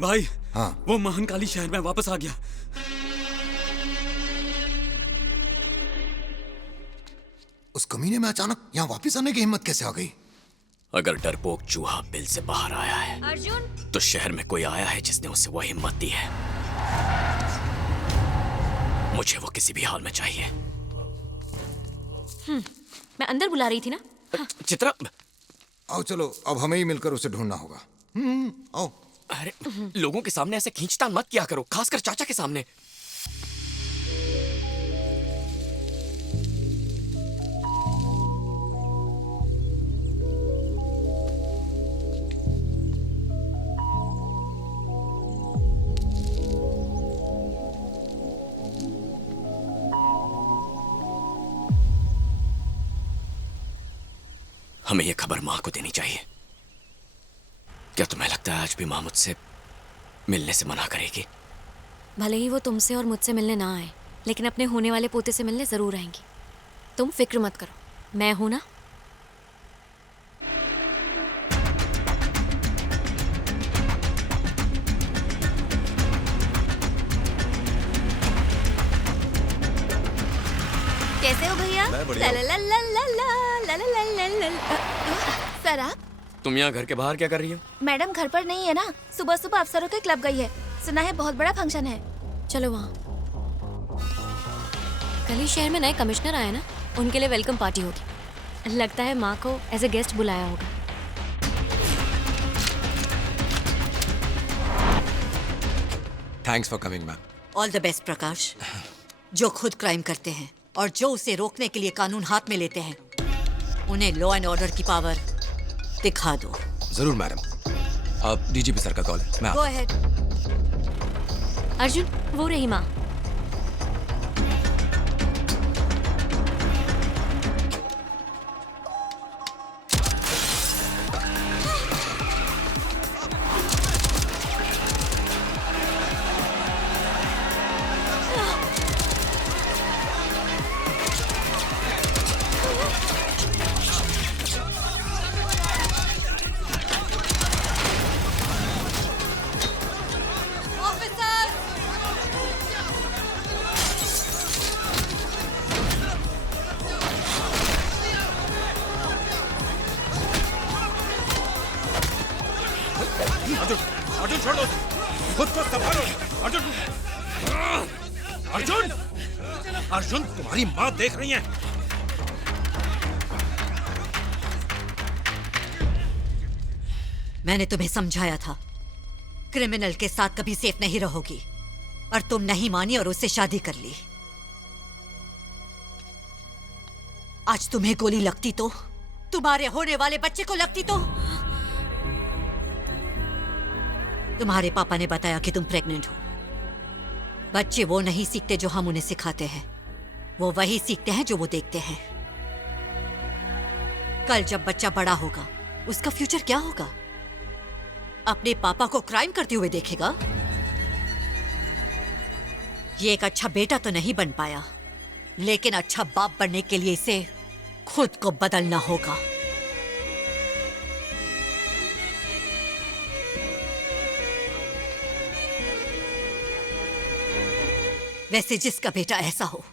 भाई, हाँ, वो महानकाली शहर में वापस आ गया। उस कमीने में अचानक यहाँ वापस आने की हिम्मत कैसे आ गई? अगर डरपोक चूहा बिल से बाहर आया है अर्जुन, तो शहर में कोई आया है जिसने उसे वो हिम्मत दी है। मुझे वो किसी भी हाल में चाहिए। मैं अंदर बुला रही थी ना। हाँ। चित्रा, आओ चलो, अब हमें ही मिलकर उसे ढूंढना होगा। आओ। अरे लोगों के सामने ऐसे खींचतान मत किया करो, खासकर चाचा के सामने। हमें यह खबर मां को देनी चाहिए। क्या तुम्हें लगता है आज भी मां मुझसे मिलने से मना करेगी? भले ही वो तुमसे और मुझसे मिलने ना आए, लेकिन अपने होने वाले पोते से मिलने जरूर आएंगी। तुम फिक्र मत करो, मैं हूं ना। कैसे हो भैया? सर आप? तुम यहाँ घर के बाहर क्या कर रही हो? मैडम घर पर नहीं है ना, सुबह सुबह अफसरों के क्लब गई है। सुना है बहुत बड़ा फंक्शन है। चलो वहाँ। कल ही शहर में नए कमिश्नर आए ना, उनके लिए वेलकम पार्टी होगी। लगता है माँ को एज ए गेस्ट बुलाया होगा। Thanks for coming ma'am. All the best Prakash. जो खुद क्राइम करते हैं और जो उसे रोकने के लिए कानून हाथ में लेते हैं, उन्हें लॉ एंड ऑर्डर की पावर दिखा दो। जरूर मैडम। अब डीजीपी सर का कॉल है, मैं गो अहेड। अर्जुन, वो रही माँ। अर्जुन छोड़ दो, खुद को संभालो। अर्जुन, अर्जुन, अर्जुन, तुम्हारी माँ देख रही है। मैंने तुम्हें समझाया था, क्रिमिनल के साथ कभी सेफ नहीं रहोगी, और तुम नहीं मानी और उससे शादी कर ली। आज तुम्हें गोली लगती तो, तुम्हारे होने वाले बच्चे को लगती तो। तुम्हारे पापा ने बताया कि तुम प्रेग्नेंट हो। बच्चे वो नहीं सीखते जो हम उन्हें सिखाते हैं, वो वही सीखते हैं जो वो देखते हैं। कल जब बच्चा बड़ा होगा, उसका फ्यूचर क्या होगा? अपने पापा को क्राइम करते हुए देखेगा। ये एक अच्छा बेटा तो नहीं बन पाया, लेकिन अच्छा बाप बनने के लिए इसे खुद को बदलना होगा। वैसे जिसका बेटा ऐसा हो,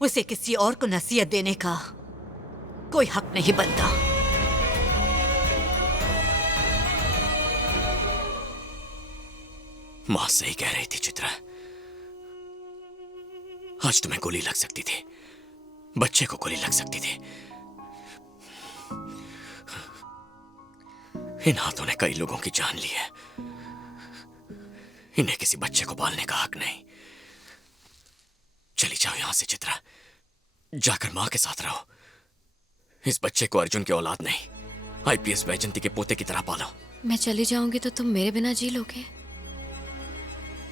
उसे किसी और को नसीहत देने का कोई हक नहीं बनता। मां सही कह रही थी चित्रा। आज तुम्हें गोली लग सकती थी, बच्चे को गोली लग सकती थी। इन हाथों ने कई लोगों की जान ली है। इन्हें किसी बच्चे को पालने का हक नहीं। चली जाओ यहां से चित्रा, जाकर मां के साथ रहो। इस बच्चे को अर्जुन की औलाद नहीं, आईपीएस वैजंती के पोते की तरह पालो। मैं चली जाऊंगी तो तुम मेरे बिना जी लोगे?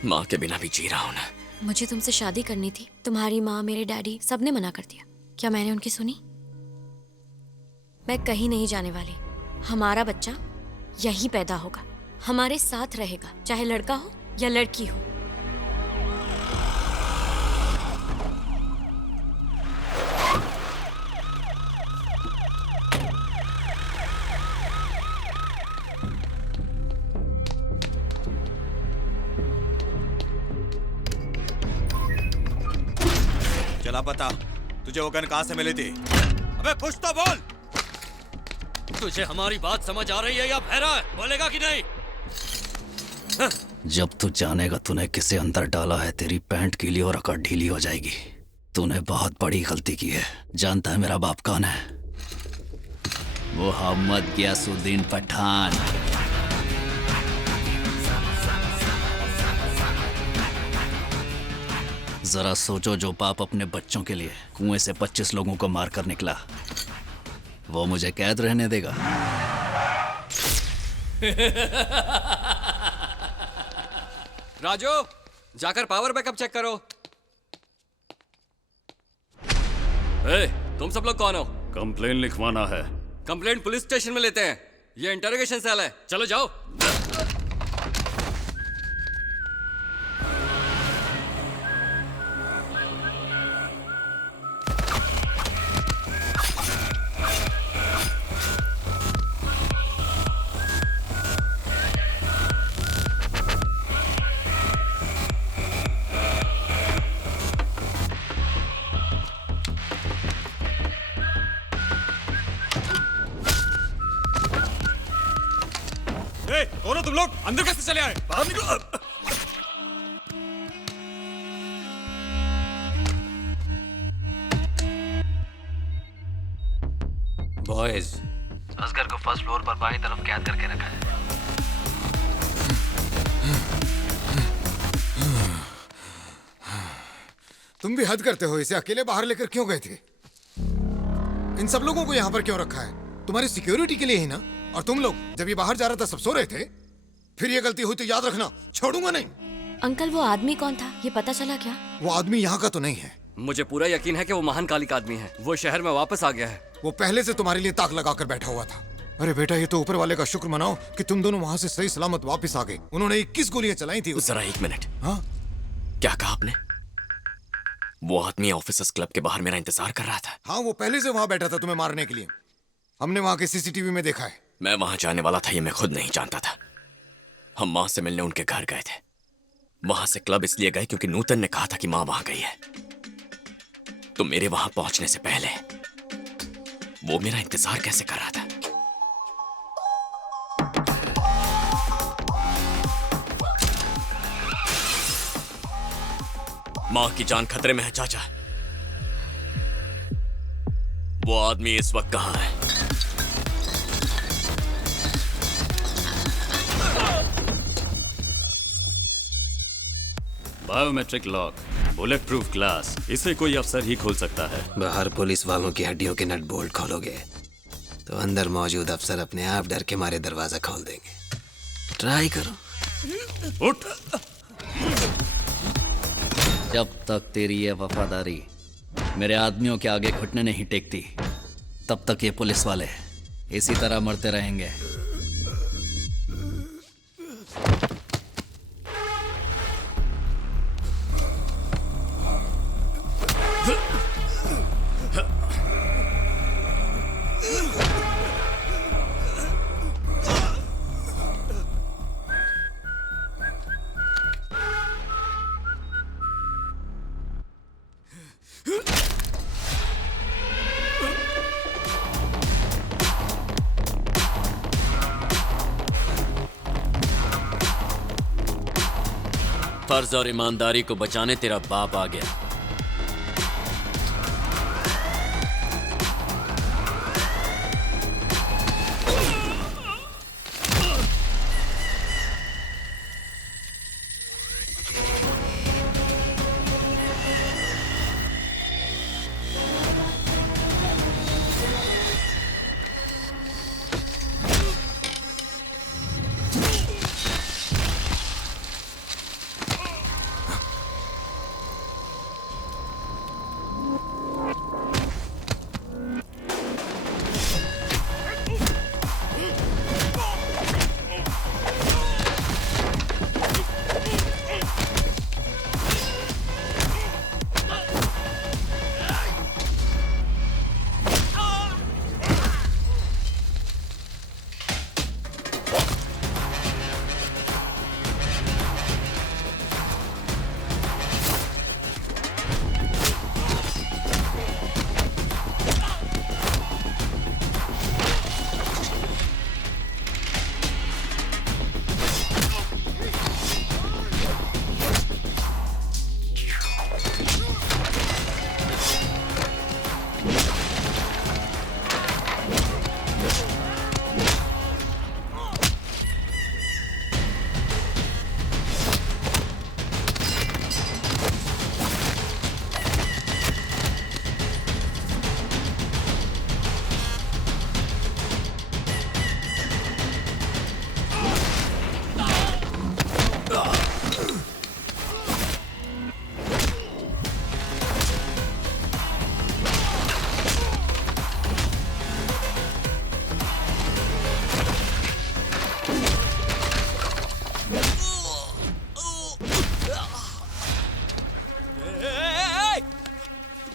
मां के बिना भी जी रहा हूं ना। मुझे तुमसे शादी करनी थी। तुम्हारी माँ, मेरे डैडी, सबने मना कर दिया। क्या मैंने उनकी सुनी? मैं कहीं नहीं जाने वाली। हमारा बच्चा यहीं पैदा होगा, हमारे साथ रहेगा, चाहे लड़का हो या लड़की हो। चला पता, तुझे वो गन कहां से मिली थी? अबे कुछ तो बोल। तुझे हमारी बात समझ आ रही है या बहरा है? बोलेगा कि नहीं? जब तू जानेगा तूने किसे अंदर डाला है, तेरी पैंट गीली और अकड़ ढीली हो जाएगी। तूने बहुत बड़ी गलती की है। जानता है मेरा बाप कौन है? मोहम्मद गियासुद्दीन पठान। जरा सोचो, जो बाप अपने बच्चों के लिए कुएं से 25 लोगों को मारकर निकला, वो मुझे कैद रहने देगा? राजू, जाकर पावर बैकअप चेक करो। ए, तुम सब लोग कौन हो? कंप्लेन लिखवाना है। कंप्लेंट पुलिस स्टेशन में लेते हैं, ये इंटरोगेशन सेल है। चलो जाओ। कौन हो तुम लोग? अंदर कैसे चले आए? बाहर निकलो। बॉयज, असगर को फर्स्ट फ्लोर पर बाईं तरफ कैद करके रखा है। तुम भी हद करते हो। इसे अकेले बाहर लेकर क्यों गए थे? इन सब लोगों को यहाँ पर क्यों रखा है? तुम्हारी सिक्योरिटी के लिए ही ना? और तुम लोग जब ये बाहर जा रहा था सब सो रहे थे? फिर ये गलती हुई तो याद रखना, छोड़ूंगा नहीं। अंकल, वो आदमी कौन था, ये पता चला क्या? वो आदमी यहाँ का तो नहीं है। मुझे पूरा यकीन है कि वो महान कालिक आदमी है। वो शहर में वापस आ गया है। वो पहले से तुम्हारे लिए ताक लगाकर बैठा हुआ था। अरे बेटा, ये तो ऊपर वाले का शुक्र मनाओ कि तुम दोनों वहाँ से सही सलामत वापस आ गए। उन्होंने 21 गोलियां चलाई थी। जरा एक मिनट। हाँ, क्या कहा आपने? वो आदमी ऑफिसर्स क्लब के बाहर मेरा इंतजार कर रहा था। हाँ, वो पहले से वहाँ बैठा था तुम्हें मारने के लिए। हमने वहाँ के सीसीटीवी में देखा है। मैं वहां जाने वाला था, ये मैं खुद नहीं जानता था। हम माँ से मिलने उनके घर गए थे। वहां से क्लब इसलिए गए क्योंकि नूतन ने कहा था कि माँ वहां गई है। तो मेरे वहां पहुंचने से पहले वो मेरा इंतजार कैसे कर रहा था? माँ की जान खतरे में है चाचा। वो आदमी इस वक्त कहां है? Biometric lock, bullet proof glass, इसे कोई अफसर ही खोल सकता है। बाहर पुलिस वालों की हड्डियों के नट बोल्ट खोलोगे तो अंदर मौजूद अफसर अपने आप डर के मारे दरवाजा खोल देंगे। ट्राई करो। उठ। जब तक तेरी ये वफादारी मेरे आदमियों के आगे घुटने नहीं टेकती, तब तक ये पुलिस वाले इसी तरह मरते रहेंगे। फर्ज और ईमानदारी को बचाने तेरा बाप आ गया।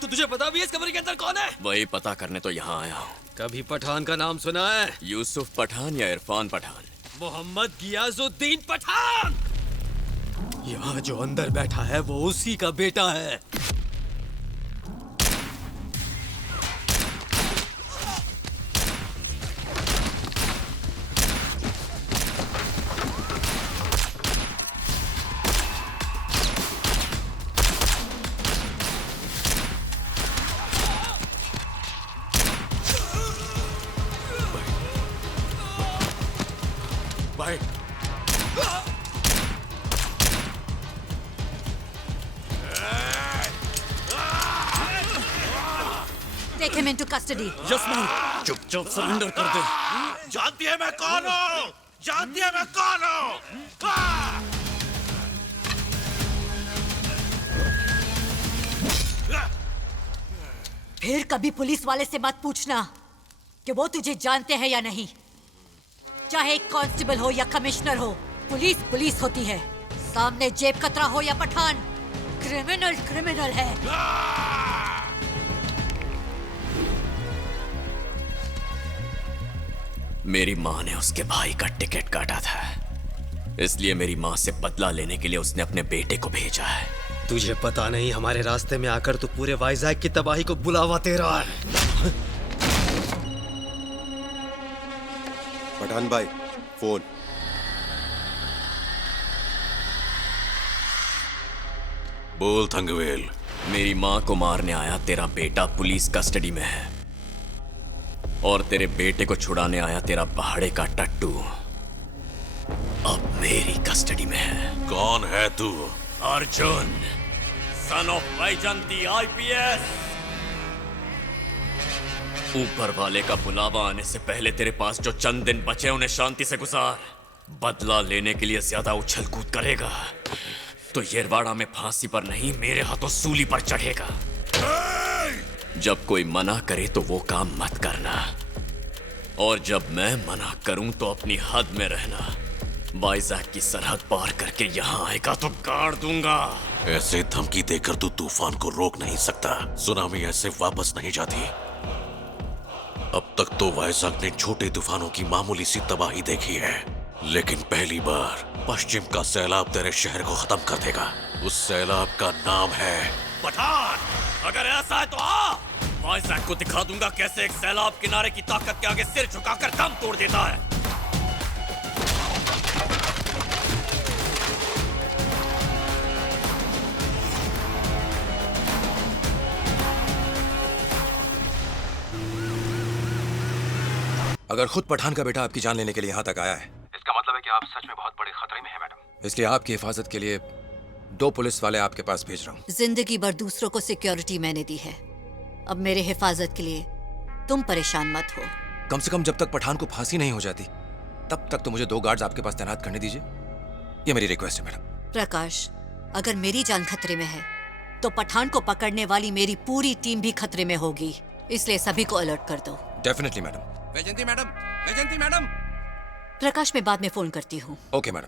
तो तुझे पता भी है इस कमरे के अंदर कौन है? वही पता करने तो यहाँ आया हूँ। कभी पठान का नाम सुना है? यूसुफ पठान या इरफान पठान? मोहम्मद गियाजुद्दीन पठान। यहाँ जो अंदर बैठा है वो उसी का बेटा है। भाई Take him into custody. Yes ma'am. चुपचाप सरेंडर कर दे। जानती है मैं कौन हूँ? जानती है मैं कौन हूँ? फिर कभी पुलिस वाले से मत पूछना कि वो तुझे जानते हैं या नहीं। चाहे एक कांस्टेबल हो या कमिश्नर हो, पुलिस पुलिस होती है। सामने जेब कतरा हो या पठान, क्रिमिनल क्रिमिनल है। मेरी माँ ने उसके भाई का टिकट काटा था, इसलिए मेरी माँ से बदला लेने के लिए उसने अपने बेटे को भेजा है। तुझे पता नहीं हमारे रास्ते में आकर तू पूरे वाइजैक की तबाही को बुलावा दे रहा है। पठान भाई, फोन। बोल थंगवेल। मेरी माँ को मारने आया तेरा बेटा पुलिस कस्टडी में है, और तेरे बेटे को छुड़ाने आया तेरा पहाड़े का टट्टू अब मेरी कस्टडी में है। कौन है तू? Arjun, son of Vaijayanti IPS. ऊपर वाले का बुलावा आने से पहले तेरे पास जो चंद दिन बचे उन्हें शांति से गुजार। बदला लेने के लिए ज्यादा उछल कूद करेगा तो येरवाड़ा में फांसी पर नहीं, मेरे हाथों सूली पर चढ़ेगा। जब कोई मना करे तो वो काम मत करना, और जब मैं मना करूं तो अपनी हद में रहना। वाइजैक की सरहद पार करके यहाँ आएगा तो गाड़ दूंगा। ऐसे धमकी देकर तू तूफान को रोक नहीं सकता। सुनामी ऐसे वापस नहीं जाती। अब तक तो वाइजैक ने छोटे तूफानों की मामूली सी तबाही देखी है, लेकिन पहली बार पश्चिम का सैलाब तेरे शहर को खत्म कर देगा। उस सैलाब का नाम है पठान। अगर ऐसा है तो आ, वाइजैक को दिखा दूंगा कैसे एक सैलाब किनारे की ताकत के आगे सिर झुकाकर दम तोड़ देता है। अगर खुद पठान का बेटा आपकी जान लेने के लिए यहाँ तक आया है, इसका मतलब है कि आप सच में बहुत बड़े खतरे में हैं मैडम। इसलिए आपकी हिफाजत के लिए 2 पुलिस वाले आपके पास भेज रहा हूँ। जिंदगी भर दूसरों को सिक्योरिटी मैंने दी है, अब मेरे हिफाजत के लिए तुम परेशान मत हो। कम से कम जब तक पठान को फांसी नहीं हो जाती तब तक तो मुझे 2 गार्ड्स आपके पास तैनात करने दीजिए। ये मेरी रिक्वेस्ट है मैडम। प्रकाश, अगर मेरी जान खतरे में है तो पठान को पकड़ने वाली मेरी पूरी टीम भी खतरे में होगी, इसलिए सभी को अलर्ट कर दो। Definitely madam. Vaijanti madam, Vaijanti madam. Prakash, मैं बाद में फोन करती हूँ। Okay madam.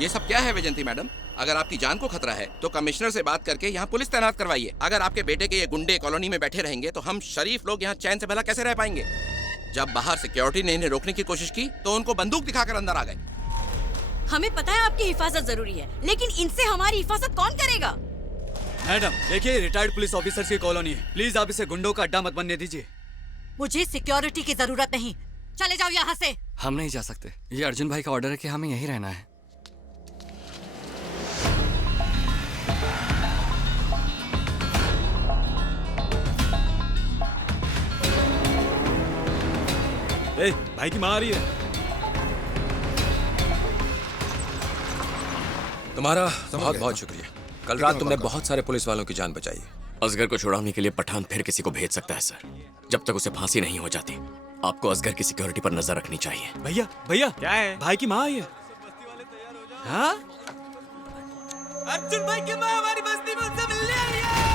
ये सब क्या है वैजंती मैडम? अगर आपकी जान को खतरा है तो कमिश्नर से बात करके यहाँ पुलिस तैनात करवाइए। अगर आपके बेटे के ये गुंडे कॉलोनी में बैठे रहेंगे तो हम शरीफ लोग यहाँ चैन से भला कैसे रह पाएंगे? जब बाहर सिक्योरिटी ने इन्हें रोकने की कोशिश की तो उनको बंदूक दिखाकर अंदर आ गए। हमें पता है आपकी हिफाजत जरूरी है, लेकिन इनसे हमारी हिफाजत कौन करेगा? मैडम देखिए, रिटायर्ड पुलिस ऑफिसर्स की कॉलोनी है, प्लीज आप इसे गुंडों का अड्डा मत बनने दीजिए। मुझे सिक्योरिटी की जरूरत नहीं, चले जाओ यहाँ से। हम नहीं जा सकते, ये अर्जुन भाई का ऑर्डर है कि हमें यहीं रहना है। ए, भाई की माँ आ रही है। तुम्हारा बहुत बहुत शुक्रिया। कल रात तुमने बहुत सारे पुलिस वालों की जान बचाई है। असगर को छुड़ाने के लिए पठान फिर किसी को भेज सकता है सर, जब तक उसे फांसी नहीं हो जाती। आपको असगर की सिक्योरिटी पर नजर रखनी चाहिए। भैया भैया, क्या है? भाई की माँ आई है। हाँ? अर्जुन भाई की माँ हमारी बस्ती में उनसे मिलने आई है।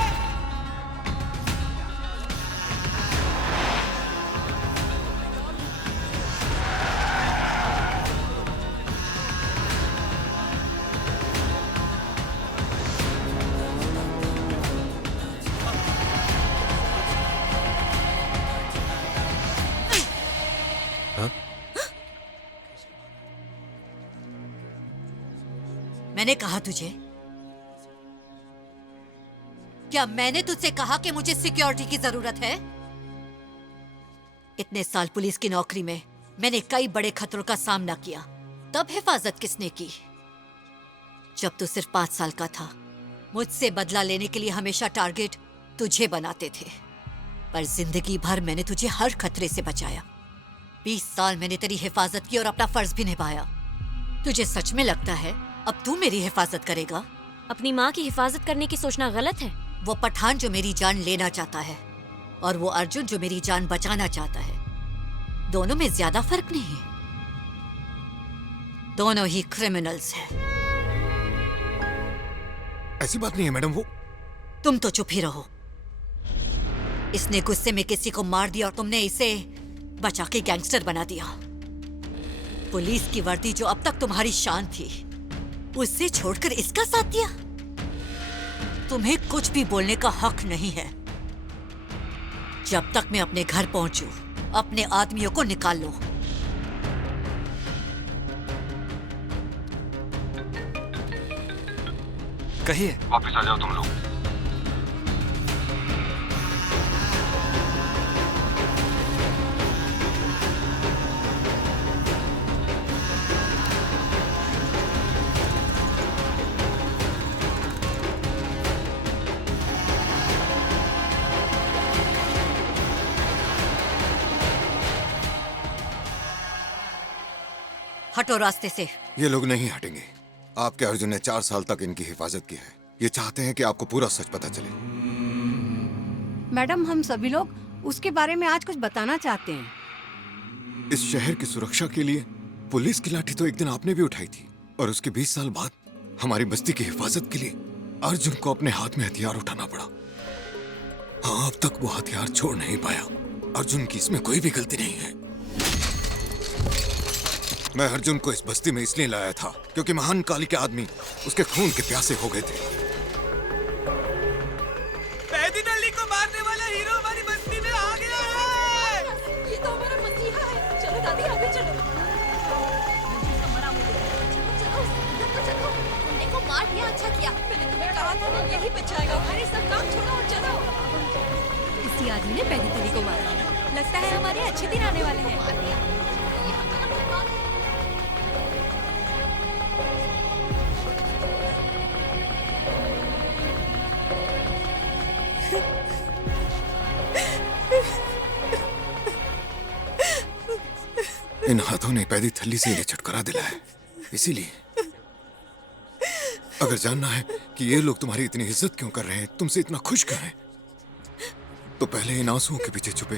मैंने कहा तुझे? क्या मैंने तुझसे कहा कि मुझे सिक्योरिटी की जरूरत है? इतने साल पुलिस की नौकरी में मैंने कई बड़े खतरों का सामना किया, तब हिफाजत किसने की? जब तू सिर्फ 5 साल का था, मुझसे बदला लेने के लिए हमेशा टारगेट तुझे बनाते थे, पर जिंदगी भर मैंने तुझे हर खतरे से बचाया। 20 साल मैंने तेरी हिफाजत की और अपना फर्ज भी निभाया। तुझे सच में लगता है अब तू मेरी हिफाजत करेगा? अपनी माँ की हिफाजत करने की सोचना गलत है। वो पठान जो मेरी जान लेना चाहता है और वो अर्जुन जो मेरी जान बचाना चाहता है, दोनों में ज्यादा फर्क नहीं है। दोनों ही क्रिमिनल्स हैं। ऐसी बात नहीं है मैडम। वो तुम तो चुप ही रहो। इसने गुस्से में किसी को मार दिया और तुमने इसे बचा के गैंगस्टर बना दिया। पुलिस की वर्दी जो अब तक तुम्हारी शान थी, उससे छोड़कर इसका साथ दिया। तुम्हें कुछ भी बोलने का हक नहीं है। जब तक मैं अपने घर पहुंचूं, अपने आदमियों को निकाल लो। कहिए। वापस आ जाओ तुम लोग। हटो रास्ते से। ये लोग नहीं हटेंगे। आपके अर्जुन ने 4 साल तक इनकी हिफाजत की है। ये चाहते हैं कि आपको पूरा सच पता चले। मैडम, हम सभी लोग उसके बारे में आज कुछ बताना चाहते हैं। इस शहर की सुरक्षा के लिए पुलिस की लाठी तो एक दिन आपने भी उठाई थी, और उसके 20 साल बाद हमारी बस्ती की हिफाजत के लिए अर्जुन को अपने हाथ में हथियार उठाना पड़ा। हाँ, अब तक वो हथियार छोड़ नहीं पाया। अर्जुन की इसमें कोई भी गलती नहीं है। मैं अर्जुन को इस बस्ती में इसलिए लाया था क्योंकि महान काली के आदमी उसके खून के प्यासे हो गए थे। पैदी नल्ली को मारने वाला हीरो हमारी बस्ती में आ गया है। ये तो हमारा मसीहा है। चलो दादी, आगे चलो। चलो, तुमने को मार दिया, अच्छा किया। मैंने तुम्हें कहा था ना, यही बचाएगा। अरे सब काम छोड़ो और चलो। इसी आदमी ने पैदी नल्ली को मारा। लगता है हमारे अच्छे दिन आने वाले हैं। इन हाथों ने पैदी थल्ली से इन्हें छुटकारा दिलाया है। इसीलिए अगर जानना है कि ये लोग तुम्हारी इतनी इज्जत क्यों कर रहे हैं, तुमसे इतना खुश क्यों हैं, तो पहले इन आंसुओं के पीछे छुपे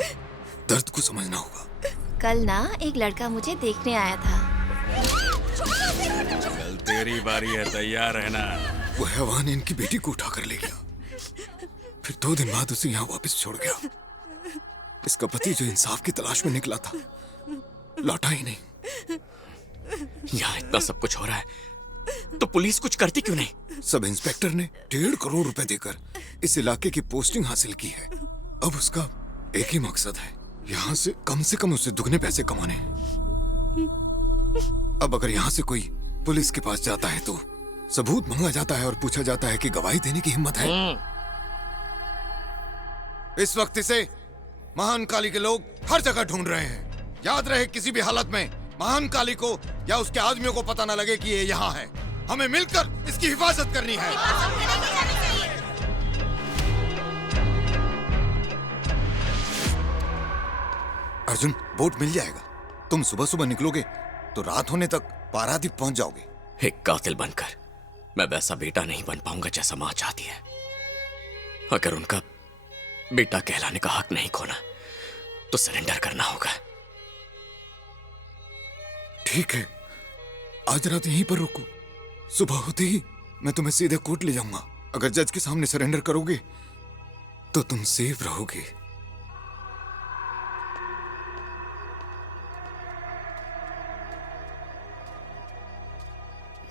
दर्द को समझना होगा। कल ना एक लड़का मुझे देखने आया था। कल तेरी बारी है, तैयार रहना। वो हैवान इनकी बेटी को उठा कर ले गया, फिर 2 दिन बाद उसे यहाँ वापस छोड़ गया। इसका पति जो इंसाफ की तलाश में निकला था, लौटा ही नहीं। यहाँ इतना सब कुछ हो रहा है तो पुलिस कुछ करती क्यों नहीं? सब इंस्पेक्टर ने 1.5 करोड़ रुपए देकर इस इलाके की पोस्टिंग हासिल की है। अब उसका एक ही मकसद है, यहाँ से कम उससे दुगने पैसे कमाने। अब अगर यहाँ से कोई पुलिस के पास जाता है तो सबूत मांगा जाता है और पूछा जाता है कि गवाही देने की हिम्मत है। इस वक्त इसे महान काली के लोग हर जगह ढूंढ रहे हैं। याद रहे, किसी भी हालत में महान काली को या उसके आदमियों को पता न लगे कि ये यहाँ है। हमें मिलकर इसकी हिफाजत करनी है। अर्जुन, बोट मिल जाएगा। तुम सुबह सुबह निकलोगे तो रात होने तक पारादीप पहुंच जाओगे। एक कातिल बनकर मैं वैसा बेटा नहीं बन पाऊंगा जैसा मां चाहती है। अगर उनका बेटा कहलाने का हक नहीं खोना तो सरेंडर करना होगा। ठीक है, आज रात यहीं पर रुको। सुबह होते ही मैं तुम्हें सीधे कोर्ट ले जाऊंगा। अगर जज के सामने सरेंडर करोगे तो तुम सेफ रहोगे।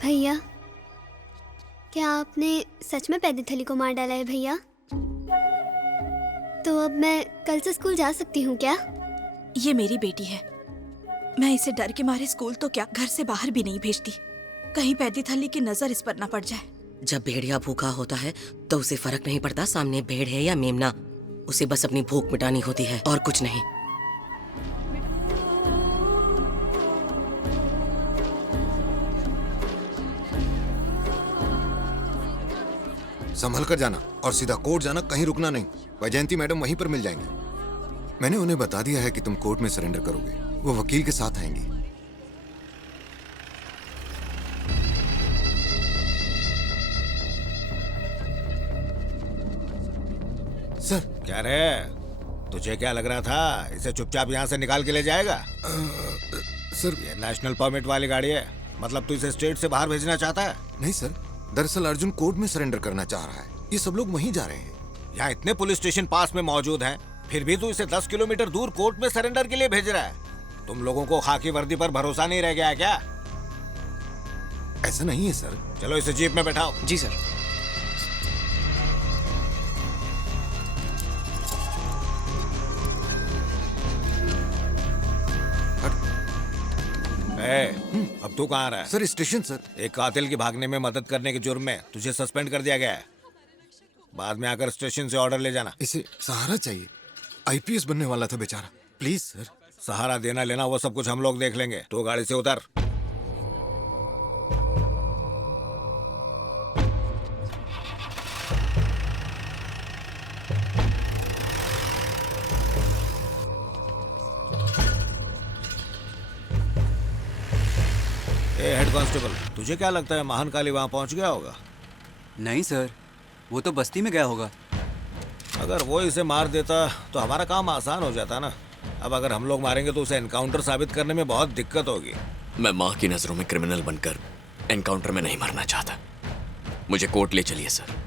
भैया, क्या आपने सच में पैदी थली को मार डाला है भैया? तो अब मैं कल से स्कूल जा सकती हूँ क्या? ये मेरी बेटी है। मैं इसे डर के मारे स्कूल तो क्या, घर से बाहर भी नहीं भेजती। कहीं पैदी थली की नजर इस पर न पड़ जाए। जब भेड़िया भूखा होता है तो उसे फर्क नहीं पड़ता सामने भेड़ है या मेमना, उसे बस अपनी भूख मिटानी होती है और कुछ नहीं। संभल कर जाना और सीधा कोर्ट जाना, कहीं रुकना नहीं। वैजयंती मैडम वहीं पर मिल जाएंगी। मैंने उन्हें बता दिया है कि तुम कोर्ट में सरेंडर करोगे। वो वकील के साथ आएंगी। सर। क्या रे, तुझे क्या लग रहा था इसे चुपचाप यहाँ से निकाल के ले जाएगा? सर, ये नेशनल परमिट वाली गाड़ी है, मतलब तू इसे स्टेट से बाहर भेजना चाहता है? नहीं सर, दरअसल अर्जुन कोर्ट में सरेंडर करना चाह रहा है। ये सब लोग वहीं जा रहे हैं। यहाँ इतने पुलिस स्टेशन पास में मौजूद हैं, फिर भी तू इसे 10 किलोमीटर दूर कोर्ट में सरेंडर के लिए भेज रहा है। तुम लोगों को खाकी वर्दी पर भरोसा नहीं रह गया है क्या? ऐसा नहीं है सर। चलो इसे जीप में बैठाओ। जी सर। अब तू कहाँ रहा है? Sir station sir. एक कातिल की भागने में मदद करने के जुर्म में तुझे सस्पेंड कर दिया गया है। बाद में आकर स्टेशन से ऑर्डर ले जाना। इसे सहारा चाहिए, आईपीएस बनने वाला था बेचारा। Please sir. सहारा देना लेना वो सब कुछ हम लोग देख लेंगे। तो गाड़ी से उतर। हेड कांस्टेबल, तुझे क्या लगता है महानकाली वहां पहुंच गया होगा? नहीं सर, वो तो बस्ती में गया होगा। अगर वो इसे मार देता तो हमारा काम आसान हो जाता ना। अब अगर हम लोग मारेंगे तो उसे एनकाउंटर साबित करने में बहुत दिक्कत होगी। मैं माँ की नजरों में क्रिमिनल बनकर एनकाउंटर में नहीं मरना चाहता। मुझे कोर्ट ले चलिए सर।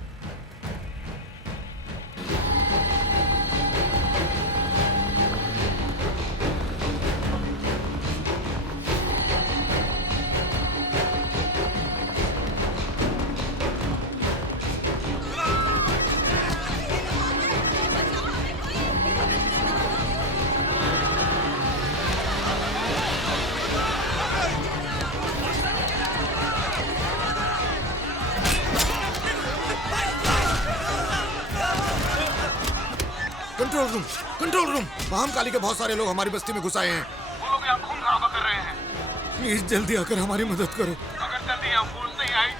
Control room. महाकाली के बहुत सारे लोग हमारी बस्ती में घुस आए हैं। वो लोग यहाँ खून खराबा कर रहे हैं। प्लीज जल्दी आकर हमारी मदद करो। अगर जल्दी यहाँ पुलिस नहीं आई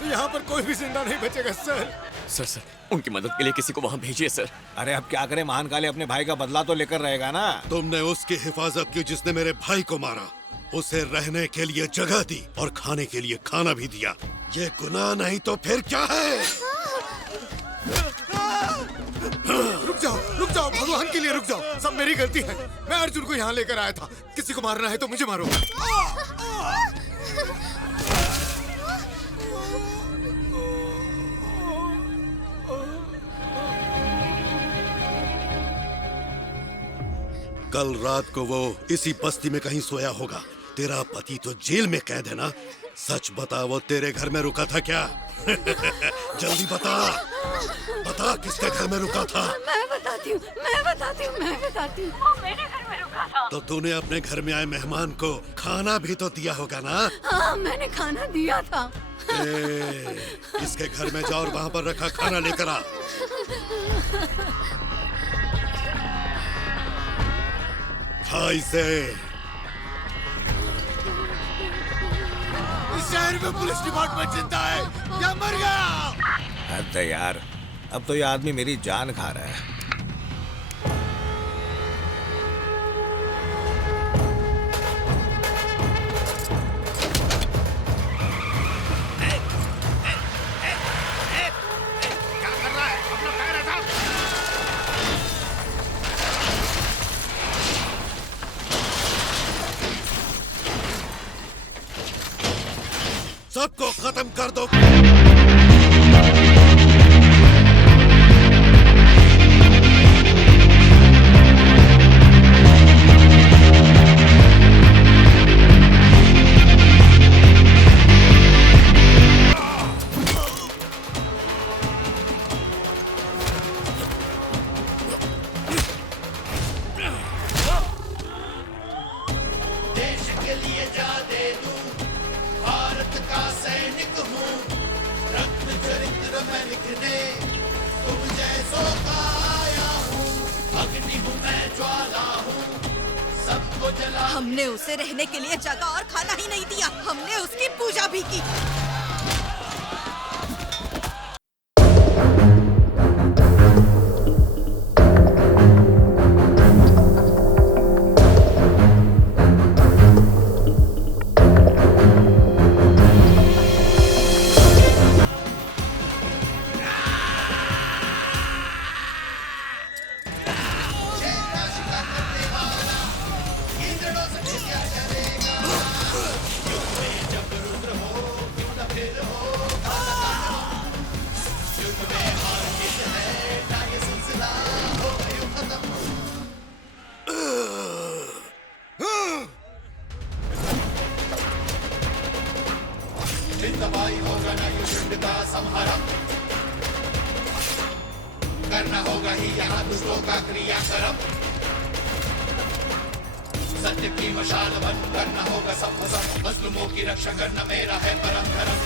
तो यहाँ पर कोई भी जिंदा नहीं बचेगा सर। सर उनकी मदद के लिए किसी को वहाँ भेजिए सर। अरे अब क्या करें, महानकाली अपने भाई का बदला तो लेकर रहेगा ना। तुमने उसकी हिफाजत की जिसने मेरे भाई को मारा। उसे रहने के लिए जगह दी और खाने के लिए खाना भी दिया। ये गुनाह नहीं तो फिर क्या है? रुक जाओ, भगवान के लिए रुक जाओ। सब मेरी गलती है। मैं अर्जुन को यहाँ लेकर आया था। किसी को मारना है तो मुझे मारो। कल रात को वो इसी बस्ती में कहीं सोया होगा। तेरा पति तो जेल में कैद है ना? सच बता, वो तेरे घर में रुका था क्या? जल्दी बता किसके घर में रुका था? मैं बताती हूँ। वो मेरे घर में रुका था। तो तूने अपने घर में आए मेहमान को खाना भी तो दिया होगा ना? हाँ, मैंने खाना दिया था। इसके घर में जा और वहाँ पर रखा खाना लेकर आ। खा इसे। इस शहर में पुलिस डिपार्टमेंट जिंदा है या मर गया? हद है यार, अब तो ये आदमी मेरी जान खा रहा है। क्या कर रहा है? अपना पैर हटा। सबको खत्म कर दो। देश के लिए जा दे दूं, भारत का देखने तुम जैसों का आया हूँ, अग्नि हूँ मैं, ज्वाला हूँ, सबको जला। हमने उसे रहने के लिए जगह और खाना ही नहीं दिया, हमने उसकी पूजा भी की। करना होगा ही यहाँ दुष्टों का क्रियाक्रम, सत्य की मशाल बन करना होगा सब मजलूमों की रक्षा करना मेरा है परम धर्म।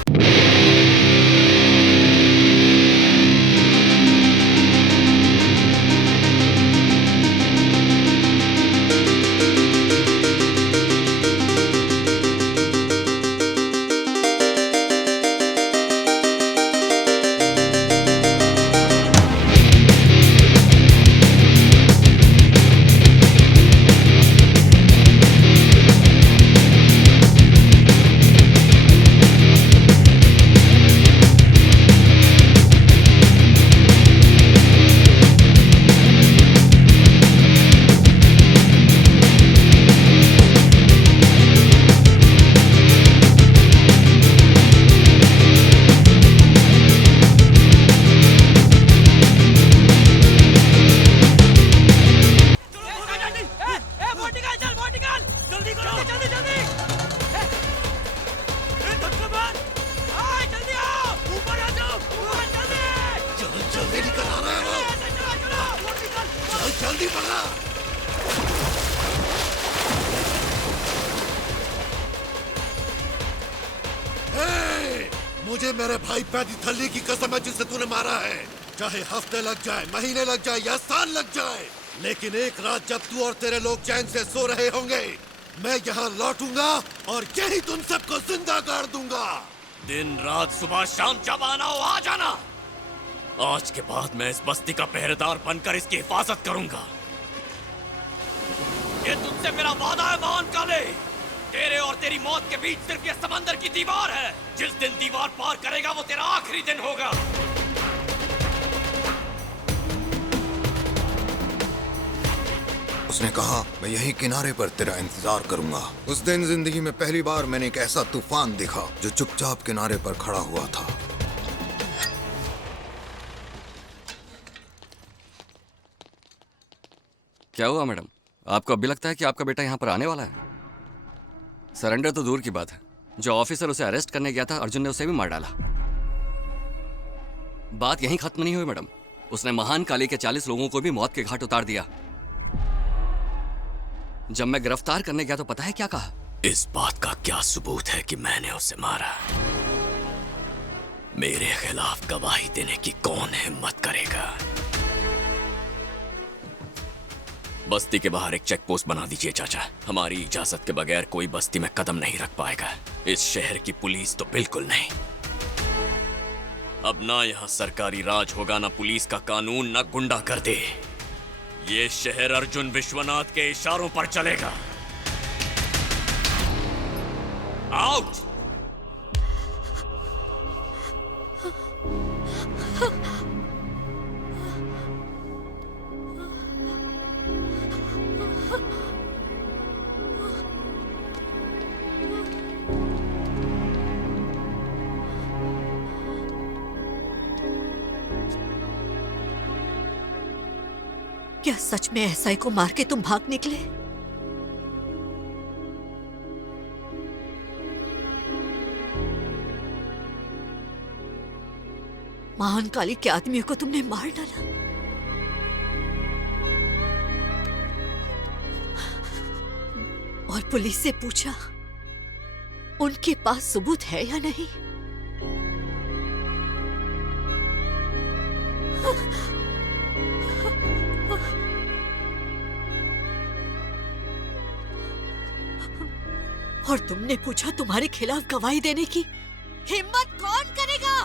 मुझे मेरे भाई पैदी थल्ली की कसम है जिसे तूने मारा है, चाहे हफ्ते लग जाए, महीने लग जाए या साल लग जाए, लेकिन एक रात जब तू और तेरे लोग चैन से सो रहे होंगे, मैं यहाँ लौटूंगा और यही तुम सबको जिंदा कर दूंगा। दिन रात सुबह शाम जब आना हो आ जाना। आज के बाद मैं इस बस्ती का पहरेदार बनकर इसकी हिफाजत करूंगा। ये तुझसे मेरा वादा है महान काले। तेरे और तेरी मौत के बीच सिर्फ ये समंदर की दीवार है। जिस दिन दीवार पार करेगा वो तेरा आखिरी दिन होगा। उसने कहा मैं यही किनारे पर तेरा इंतजार करूंगा। उस दिन जिंदगी में पहली बार मैंने एक ऐसा तूफान देखा जो चुपचाप किनारे पर खड़ा हुआ था। क्या हुआ मैडम? आपको अभी लगता है कि आपका बेटा यहाँ पर आने वाला है? सरेंडर तो दूर की बात है, जो ऑफिसर उसे अरेस्ट करने गया था अर्जुन ने उसे भी मार डाला। बात यहीं खत्म नहीं हुई मैडम, उसने महान काली के 40 लोगों को भी मौत के घाट उतार दिया। जब मैं गिरफ्तार करने गया तो पता है क्या कहा? इस बात का क्या सबूत है कि मैंने उसे मारा? मेरे खिलाफ गवाही देने की कौन हिम्मत करेगा? बस्ती के बाहर एक चेक पोस्ट बना दीजिए चाचा। हमारी इजाजत के बगैर कोई बस्ती में कदम नहीं रख पाएगा। इस शहर की पुलिस तो बिल्कुल नहीं। अब ना यहाँ सरकारी राज होगा, ना पुलिस का कानून, ना गुंडागर्दी। ये शहर अर्जुन विश्वनाथ के इशारों पर चलेगा। आउट! क्या सच में एसआई को मार के तुम भाग निकले? महान काली के आदमियों को तुमने मार डाला? और पुलिस से पूछा उनके पास सबूत है या नहीं? और तुमने पूछा तुम्हारे खिलाफ गवाही देने की हिम्मत कौन करेगा?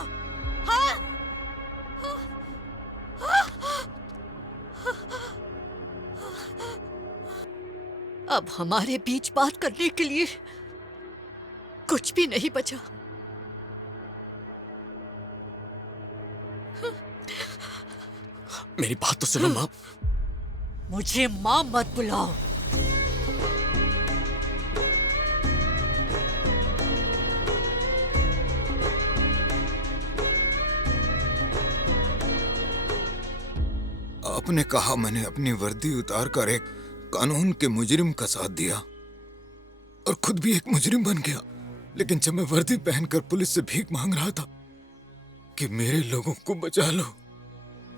हाँ? अब हमारे बीच बात करने के लिए कुछ भी नहीं बचा। मेरी बात तो सुनो माँ। मुझे माँ मत बुलाओ। आपने कहा मैंने अपनी वर्दी उतार कर एक कानून के मुजरिम का साथ दिया और खुद भी एक मुजरिम बन गया। लेकिन जब मैं वर्दी पहनकर पुलिस से भीख मांग रहा था कि मेरे लोगों को बचा लो,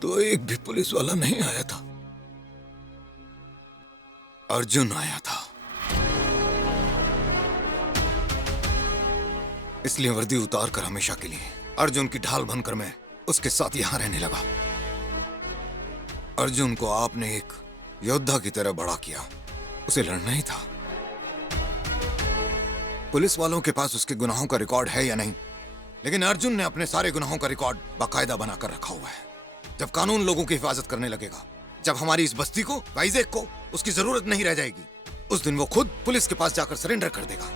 तो एक भी पुलिस वाला नहीं आया था। अर्जुन आया था, इसलिए वर्दी उतार कर हमेशा के लिए अर्जुन की ढाल बनकर मैं उसके साथ यहां रहने लगा। अर्जुन को आपने एक योद्धा की तरह बड़ा किया, उसे लड़ना ही था। पुलिस वालों के पास उसके गुनाहों का रिकॉर्ड है या नहीं, लेकिन अर्जुन ने अपने सारे गुनाहों का रिकॉर्ड बाकायदा बनाकर रखा हुआ है। जब कानून लोगों की हिफाजत करने लगेगा, जब हमारी इस बस्ती को, वाइजेक को उसकी जरूरत नहीं रह जाएगी, उस दिन वो खुद पुलिस के पास जाकर सरेंडर कर देगा।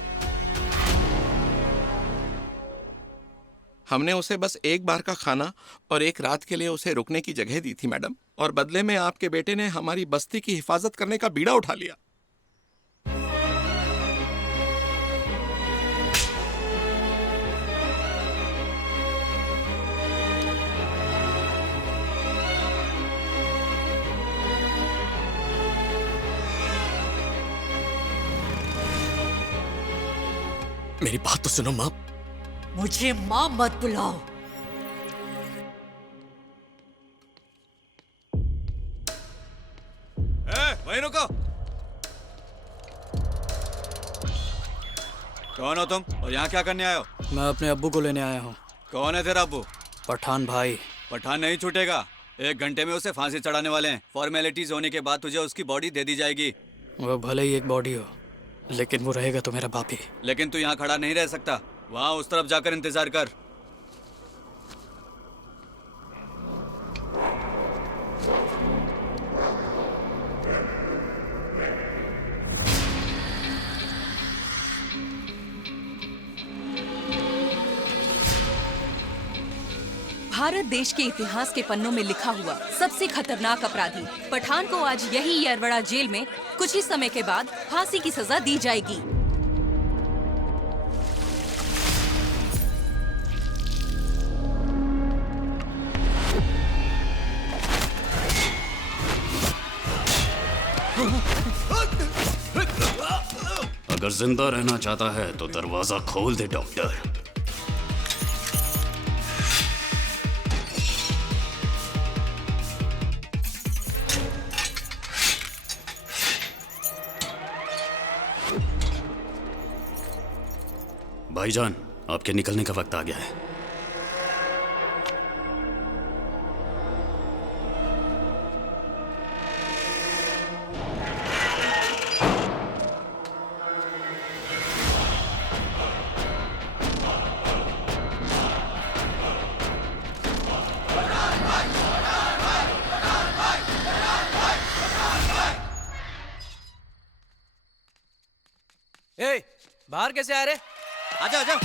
हमने उसे बस एक बार का खाना और एक रात के लिए उसे रुकने की जगह दी थी मैडम, और बदले में आपके बेटे ने हमारी बस्ती की हिफाजत करने का बीड़ा उठा लिया। मेरी बात तो सुनो माँ। मुझे माँ मत बुलाओ। वहीं रुको। कौन हो तुम और यहाँ क्या करने आए हो? मैं अपने अब्बू को लेने आया हूँ। कौन है तेरा अब्बू? पठान भाई। पठान नहीं छूटेगा। 1 घंटे में उसे फांसी चढ़ाने वाले हैं। फॉर्मेलिटीज होने के बाद तुझे उसकी बॉडी दे दी जाएगी। वो भले ही एक बॉडी हो, लेकिन वो रहेगा तो मेरा बाप ही। लेकिन तू यहाँ खड़ा नहीं रह सकता, वहाँ उस तरफ जाकर इंतजार कर। भारत देश के इतिहास के पन्नों में लिखा हुआ सबसे खतरनाक अपराधी पठान को आज यही यरवड़ा जेल में कुछ ही समय के बाद फांसी की सजा दी जाएगी। अगर जिंदा रहना चाहता है तो दरवाजा खोल दे डॉक्टर। भाईजान, आपके निकलने का वक्त आ गया है। ए, बाहर कैसे आ रहे? आजा आजा।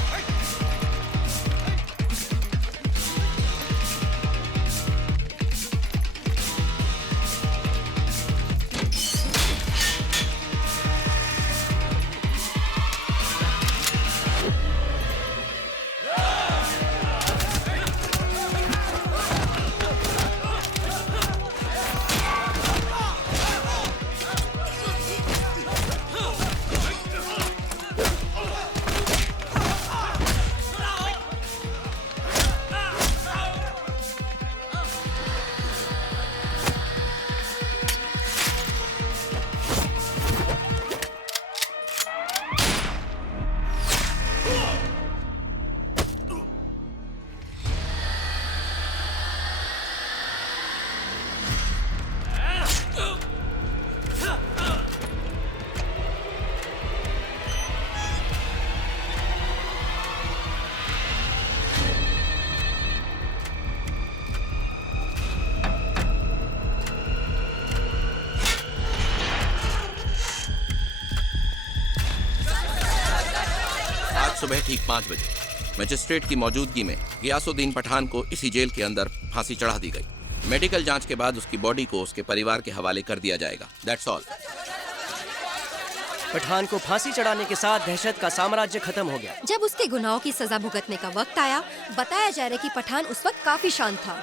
ठीक 5 बजे मजिस्ट्रेट की मौजूदगी में गियासुद्दीन पठान को इसी जेल के अंदर फांसी चढ़ा दी गई। मेडिकल जांच के बाद उसकी बॉडी को उसके परिवार के हवाले कर दिया जाएगा। That's all. पठान को फांसी चढ़ाने के साथ दहशत का साम्राज्य खत्म हो गया। जब उसके गुनाहों की सजा भुगतने का वक्त आया, बताया जा रहा है कि पठान उस वक्त काफी शांत था।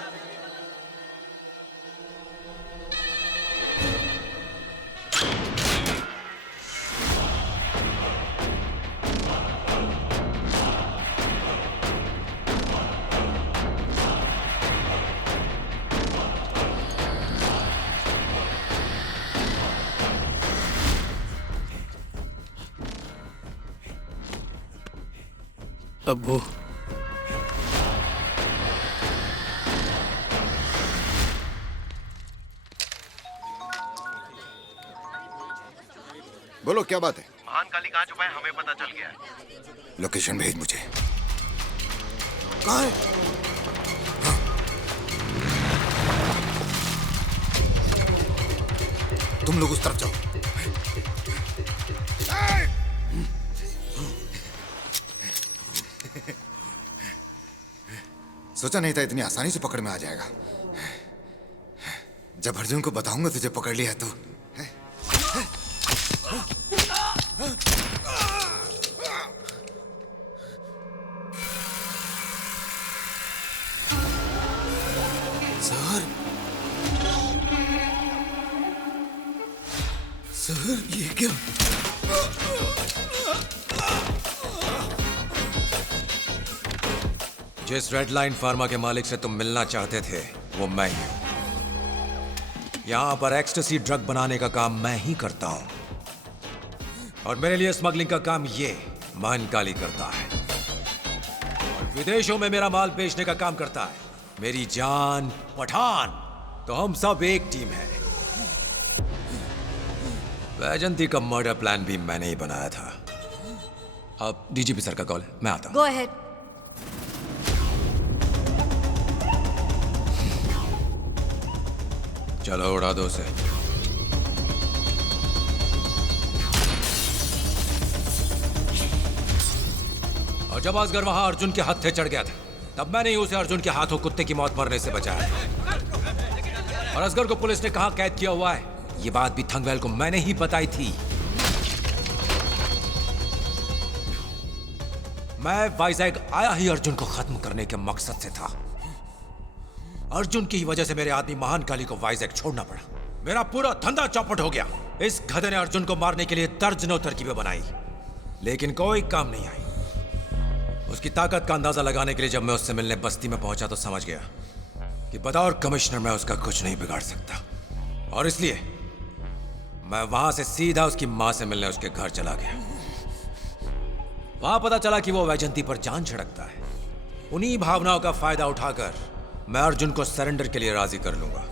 अब्बू, बोलो क्या बात है? महान काली कहाँ छुपा है हमें पता चल गया है। लोकेशन भेज मुझे। कहाँ है? हाँ। तुम लोग उस तरफ जाओ। सोचा नहीं था इतनी आसानी से पकड़ में आ जाएगा। जब अर्जुन को बताऊंगा तुझे पकड़ लिया तो। सर ये क्या? जिस रेड लाइन फार्मा के मालिक से तुम मिलना चाहते थे वो मैं ही हूं। यहां पर एक्सटेसी ड्रग बनाने का काम मैं ही करता हूं और मेरे लिए स्मगलिंग का काम ये महानकाली करता है और विदेशों में मेरा माल बेचने का काम करता है मेरी जान पठान। तो हम सब एक टीम है। वैजंती का मर्डर प्लान भी मैंने ही बनाया था। अब डीजीपी सर का कॉल है, मैं आता हूं। Go ahead. चलो उड़ा दो उसे। और जब असगर वहां अर्जुन के हत्थे चढ़ गया था तब मैंने ही उसे अर्जुन के हाथों कुत्ते की मौत मरने से बचाया। और असगर को पुलिस ने कहां कैद किया हुआ है ये बात भी थंगवेल को मैंने ही बताई थी। मैं वाइजैग आया ही अर्जुन को खत्म करने के मकसद से था। अर्जुन की वजह से मेरे आदमी महानकाली को वाइजैग छोड़ना पड़ा। मेरा पूरा धंधा चौपट हो गया। इस गधे ने अर्जुन को मारने के लिए दर्जनों तरकीबें बनाई लेकिन कोई काम नहीं आई। उसकी ताकत का अंदाजा लगाने के लिए जब मैं उससे मिलने बस्ती में पहुंचा तो समझ गया कि बतौर कमिश्नर मैं उसका कुछ नहीं बिगाड़ सकता। और इसलिए मैं वहां से सीधा उसकी मां से मिलने उसके घर चला गया। वहां पता चला कि वो वैजंती पर जान छिड़कता है। उन्हीं भावनाओं का फायदा उठाकर मैं अर्जुन को सरेंडर के लिए राजी कर लूंगा।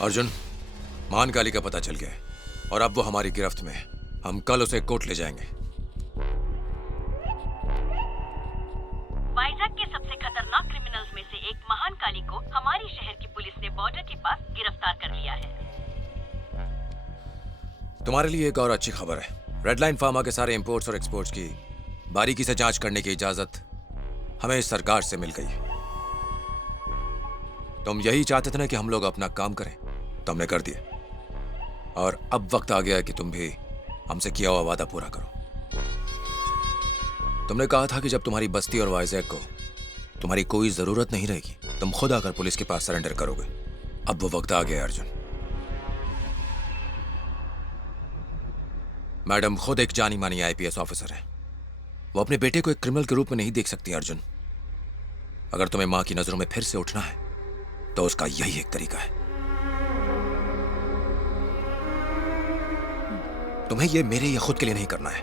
अर्जुन, महानकाली का पता चल गया है और अब वो हमारी गिरफ्त में है। हम कल उसे कोर्ट ले जाएंगे। वाइजैग के सबसे खतरनाक क्रिमिनल्स में से एक महानकाली को हमारी शहर की पुलिस ने बॉर्डर के पास गिरफ्तार कर लिया है। तुम्हारे लिए एक और अच्छी खबर है। रेड लाइन फार्मा के सारे इंपोर्ट्स और एक्सपोर्ट्स की बारीकी से जांच करने की इजाजत हमें सरकार से मिल गई है। तुम यही चाहते थे ना कि हम लोग अपना काम करें, तो हमने कर दिया। और अब वक्त आ गया है कि तुम भी हमसे किया हुआ वादा पूरा करो। तुमने कहा था कि जब तुम्हारी बस्ती और वाइजैग को तुम्हारी कोई जरूरत नहीं रहेगी तुम खुद आकर पुलिस के पास सरेंडर करोगे। अब वो वक्त आ गया है अर्जुन। मैडम खुद एक जानी मानी आईपीएस ऑफिसर है। वो अपने बेटे को एक क्रिमिनल के रूप में नहीं देख सकती अर्जुन। अगर तुम्हें मां की नजरों में फिर से उठना है तो उसका यही एक तरीका है। तुम्हें ये मेरे या खुद के लिए नहीं करना है,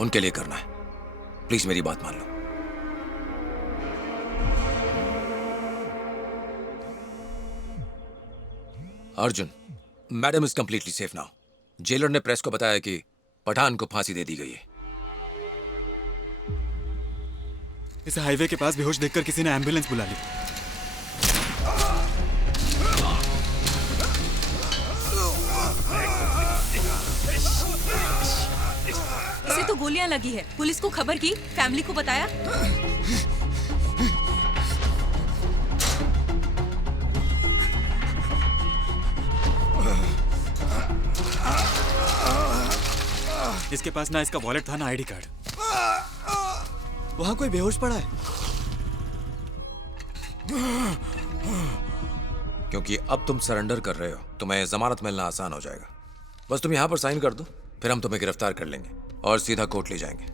उनके लिए करना है। प्लीज मेरी बात मान लो। Arjun, madam is completely safe now. Jailer ने प्रेस को बताया कि पठान को फांसी दे दी गई है। इसे हाईवे के पास बेहोश देखकर किसी ने एम्बुलेंस बुला ली। इसे तो गोलियां लगी है। पुलिस को खबर की, फैमिली को बताया? इसके पास ना इसका वॉलेट था ना आईडी कार्ड। वहां कोई बेहोश पड़ा है। क्योंकि अब तुम सरेंडर कर रहे हो, तुम्हें जमानत मिलना आसान हो जाएगा। बस तुम यहां पर साइन कर दो, फिर हम तुम्हें गिरफ्तार कर लेंगे और सीधा कोर्ट ले जाएंगे।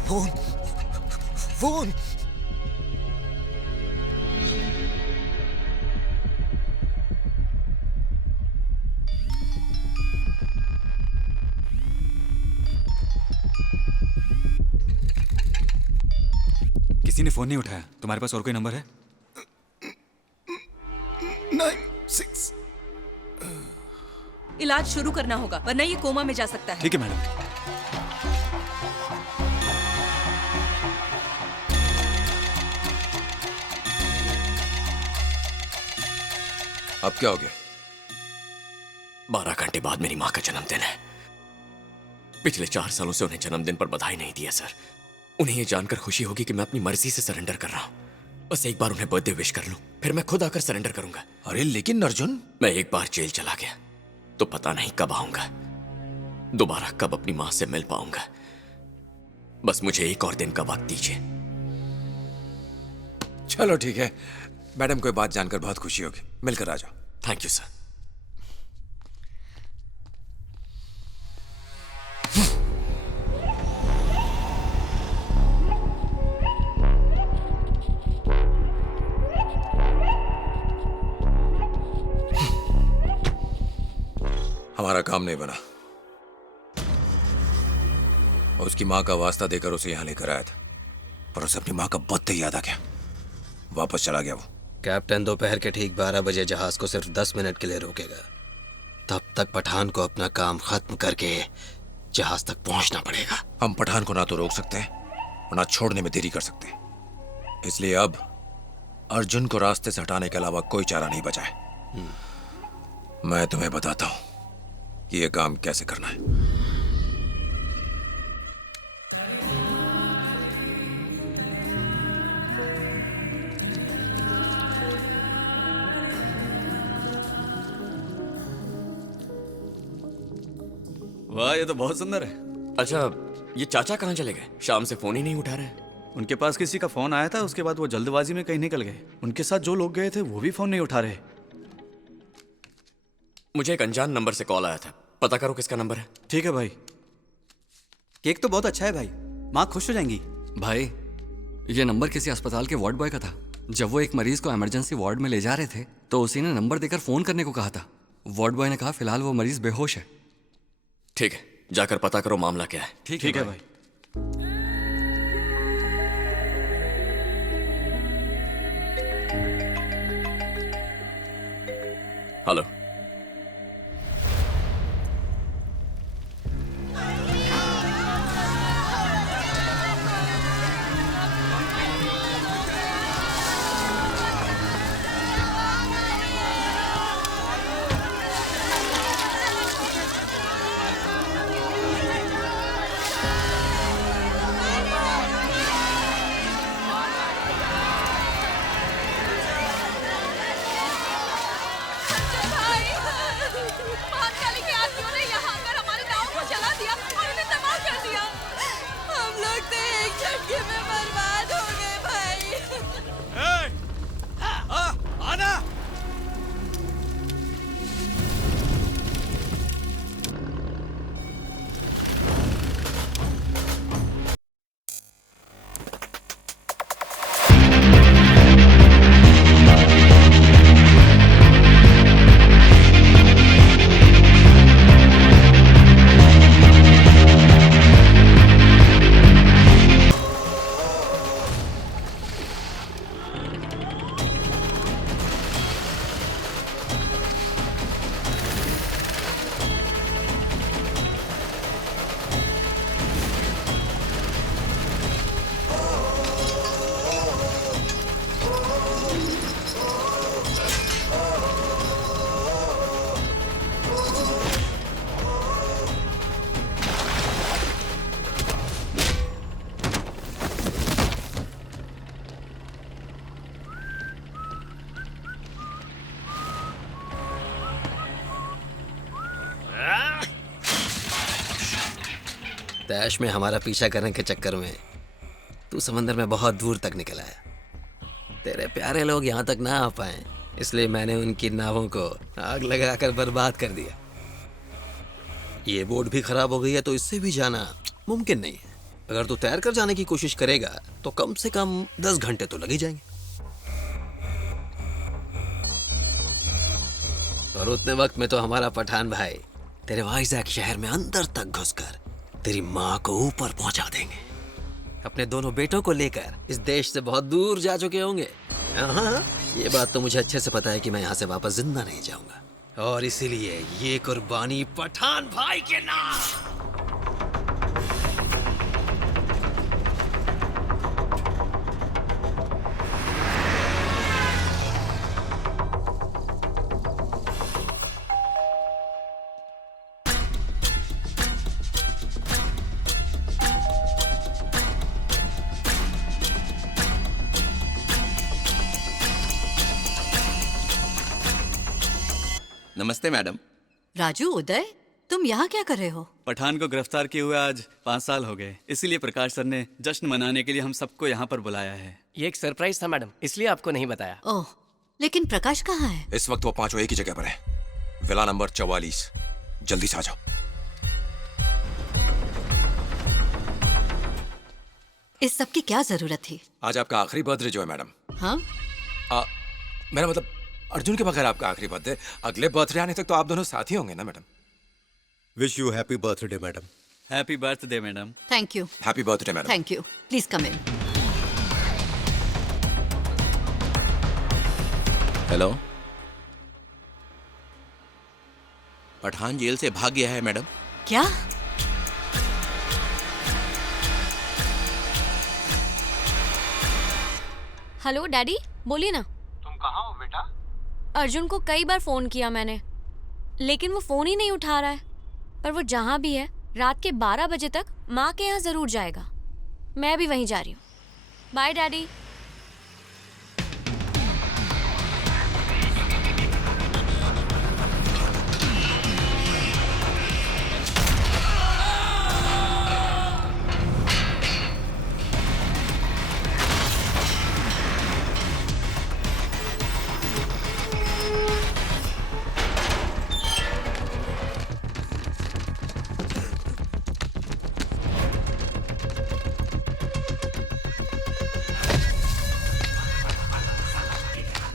फोन फोन किसी ने फोन नहीं उठाया। तुम्हारे पास और कोई नंबर है? 96। इलाज शुरू करना होगा, वरना ये कोमा में जा सकता है। ठीक है मैडम। अब क्या हो गया? 12 घंटे बाद मेरी माँ का जन्मदिन है। पिछले 4 सालों से उन्हें जन्मदिन पर बधाई नहीं दिया सर। उन्हें ये जानकर खुशी होगी कि मैं अपनी मर्जी से सरेंडर कर रहा हूँ। बस एक बार उन्हें बर्थडे विश कर लूं, फिर मैं खुद आकर सरेंडर करूंगा। अरे लेकिन अर्जुन, मैं एक बार जेल चला गया तो पता नहीं कब आऊंगा, दोबारा कब अपनी माँ से मिल पाऊंगा। बस मुझे एक और दिन का वक्त दीजिए। चलो ठीक है, मैडम को बात जानकर बहुत खुशी होगी। मिलकर आ जाओ। Thank you sir. हमारा काम नहीं बना। उसकी माँ का वास्ता देकर उसे यहाँ लेकर आया था, पर उसे अपनी माँ का बहुत याद आ गया। वापस चला गया वो। कैप्टन दोपहर के ठीक 12 बजे जहाज को सिर्फ 10 मिनट के लिए रोकेगा। तब तक पठान को अपना काम खत्म करके जहाज तक पहुंचना पड़ेगा। हम पठान को ना तो रोक सकते हैं और ना छोड़ने में देरी कर सकते हैं। इसलिए अब अर्जुन को रास्ते से हटाने के अलावा कोई चारा नहीं बचा है। मैं तुम्हें बताता हूं कि यह काम कैसे करना है। वाह, ये तो बहुत सुंदर है। अच्छा, ये चाचा कहाँ चले गए? शाम से फोन ही नहीं उठा रहे। उनके पास किसी का फोन आया था, उसके बाद वो जल्दबाजी में कहीं निकल गए। उनके साथ जो लोग गए थे वो भी फोन नहीं उठा रहे। मुझे एक अनजान नंबर से कॉल आया था, पता करो किसका नंबर है। ठीक है भाई। केक तो बहुत अच्छा है भाई, माँ खुश हो जाएंगी। भाई, ये नंबर किसी अस्पताल के वार्ड बॉय का था। जब वो एक मरीज को इमरजेंसी वार्ड में ले जा रहे थे तो उसी ने नंबर देकर फोन करने को कहा था। वार्ड बॉय ने कहा फिलहाल वो मरीज बेहोश है। ठीक है, जाकर पता करो मामला क्या है। ठीक है भाई। हेलो। तैश में हमारा पीछा करने के चक्कर में तू समंदर में बहुत दूर तक निकल आया। तेरे प्यारे लोग यहाँ तक ना आ पाए, इसलिए मैंने उनकी नावों को आग लगाकर बर्बाद कर दिया। ये बोट भी खराब हो गई है तो इससे भी जाना मुमकिन नहीं है। अगर तू तैर कर जाने की कोशिश करेगा तो कम से कम 10 घंटे तो लग ही जाएंगे। और उतने वक्त में तो हमारा पठान भाई तेरे वाइजैक शहर में अंदर तक घुसकर तेरी माँ को ऊपर पहुंचा देंगे। अपने दोनों बेटों को लेकर इस देश से बहुत दूर जा चुके होंगे। हाँ, ये बात तो मुझे अच्छे से पता है कि मैं यहाँ से वापस जिंदा नहीं जाऊंगा, और इसीलिए ये कुर्बानी पठान भाई के नाम। नमस्ते मैडम। राजू, उदय, तुम यहाँ क्या कर रहे हो? पठान को गिरफ्तार किए हुए आज 5 साल हो गए, इसीलिए प्रकाश सर ने जश्न मनाने के लिए हम सबको यहाँ पर बुलाया है। ये एक सरप्राइज था मैडम, इसलिए आपको नहीं बताया। ओह, लेकिन प्रकाश कहाँ है? इस वक्त वो पांचों एक ही जगह पर है, विला नंबर 44। जल्दी से आ जाओ। इस सब की क्या जरूरत थी? आज आपका आखिरी बर्थडे जो है मैडम। हाँ? मेरा मतलब अर्जुन के बगैर आपका आखिरी बर्थडे। अगले बर्थडे आने तक तो आप दोनों साथ ही होंगे ना madam. Wish you happy birthday madam. Happy birthday madam. Thank you. Happy birthday madam. Thank you. Please come in. Hello, Pathan jail से भाग गया है मैडम। क्या? हेलो डैडी, बोलिए ना। तुम कहाँ हो बेटा? अर्जुन को कई बार फोन किया मैंने, लेकिन वो फोन ही नहीं उठा रहा है। पर वो जहाँ भी है रात के 12 बजे तक माँ के यहाँ जरूर जाएगा। मैं भी वहीं जा रही हूँ। Bye daddy.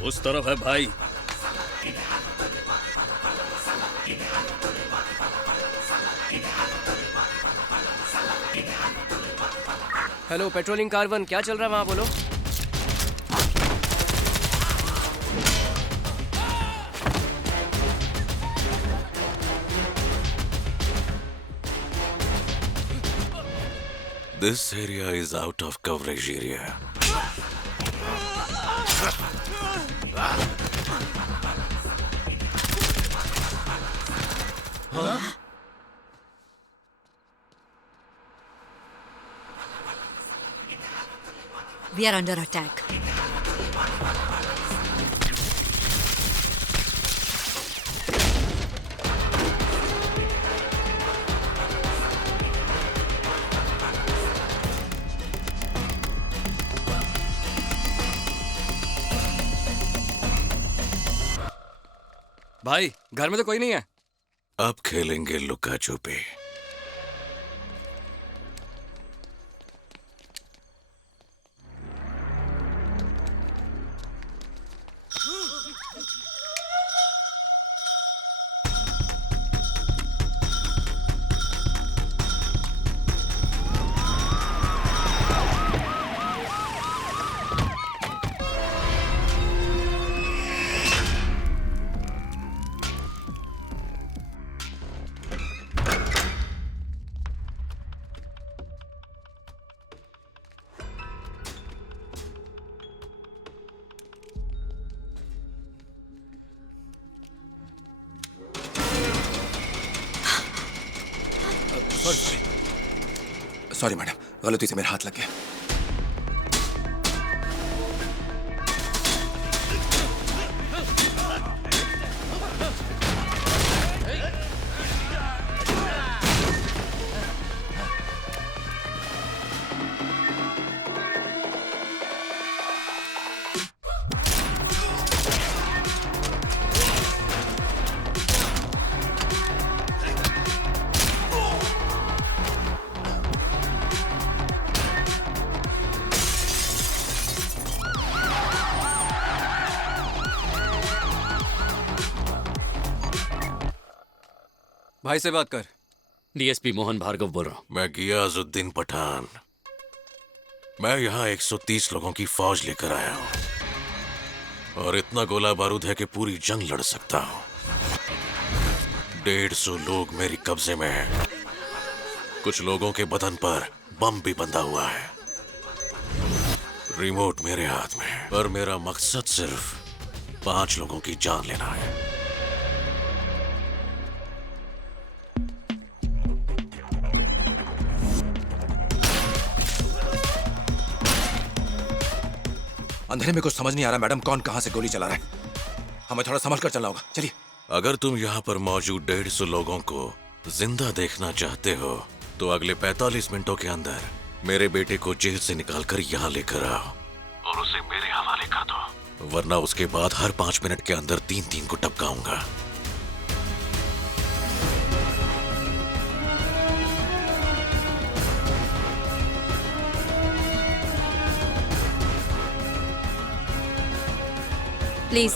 उस तरफ है भाई। हेलो पेट्रोलिंग कार 1, क्या चल रहा है वहाँ, बोलो। This area is out of coverage area. We are under attack. भाई, घर में तो कोई नहीं है। अब खेलेंगे लुका छुपी। सॉरी मैडम, गलती से मेरा हाथ लग गया। भाई से बात कर। डीएसपी मोहन भार्गव बोल रहा हूँ। मैं गियाजुद्दीन पठान। मैं यहाँ 130 लोगों की फौज लेकर आया हूँ और इतना गोला बारूद है कि पूरी जंग लड़ सकता हूँ। 150 लोग मेरी कब्जे में हैं। कुछ लोगों के बदन पर बम भी बंधा हुआ है। रिमोट मेरे हाथ में है, पर मेरा मकसद सिर्फ 5 लोगों की जान लेना है। अंधेरे में कुछ समझ नहीं आ रहा मैडम, कौन कहां से गोली चला रहा है। हमें थोड़ा समझ कर चलना होगा, चलिए। अगर तुम यहाँ पर मौजूद 150 लोगों को जिंदा देखना चाहते हो तो अगले 45 मिनटों के अंदर मेरे बेटे को जेल से निकालकर यहाँ लेकर आओ और उसे मेरे हवाले कर दो, वरना उसके बाद हर 5 मिनट के अंदर 3-3 को टपकाऊंगा। प्लीज।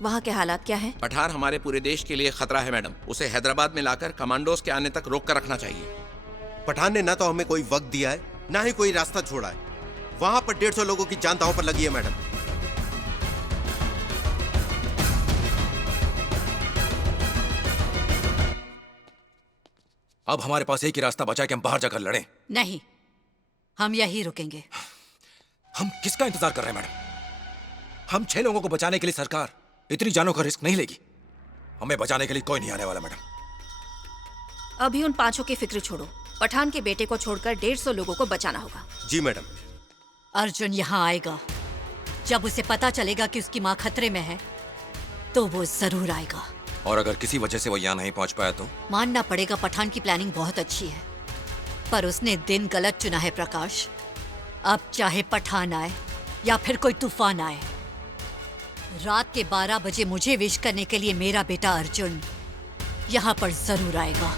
वहाँ के हालात क्या हैं? पठान हमारे पूरे देश के लिए खतरा है मैडम। उसे हैदराबाद में लाकर कमांडोज के आने तक रोक कर रखना चाहिए। पठान ने ना तो हमें कोई वक्त दिया है, ना ही कोई रास्ता छोड़ा है। वहां पर 150 लोगों की जान दांव पर लगी है मैडम। अब हमारे पास एक ही रास्ता बचा है कि हम बाहर जाकर लड़ें। नहीं, हम यहीं रुकेंगे। हम किसका इंतजार कर रहे हैं मैडम? हम 6 लोगों को बचाने के लिए सरकार इतनी जानों का रिस्क नहीं लेगी। हमें बचाने के लिए कोई नहीं आने वाला मैडम। अभी उन 5 की फिक्र छोड़ो। पठान के बेटे को छोड़कर 150 लोगों को बचाना होगा। जी मैडम। अर्जुन यहाँ आएगा। जब उसे पता चलेगा कि उसकी माँ खतरे में है तो वो जरूर आएगा। और अगर किसी वजह से वो यहाँ नहीं पहुंच पाया तो? मानना पड़ेगा पठान की प्लानिंग बहुत अच्छी है, पर उसने दिन गलत चुना है प्रकाश। अब चाहे पठान आए या फिर कोई तूफान आए, रात के 12 बजे मुझे विश करने के लिए मेरा बेटा अर्जुन यहाँ पर जरूर आएगा।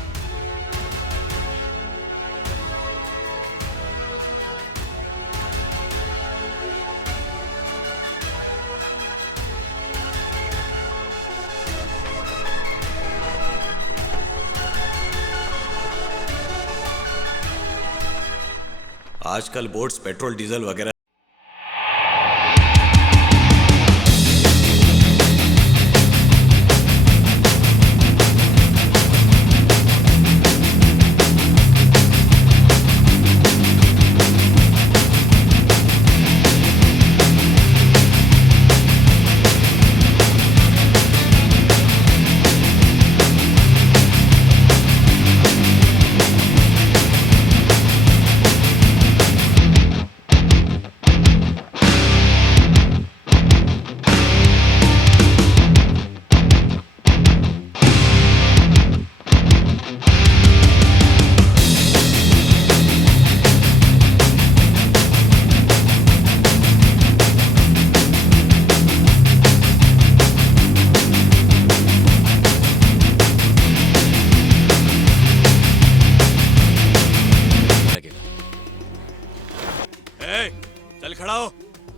आजकल बोट्स पेट्रोल डीजल वगैरह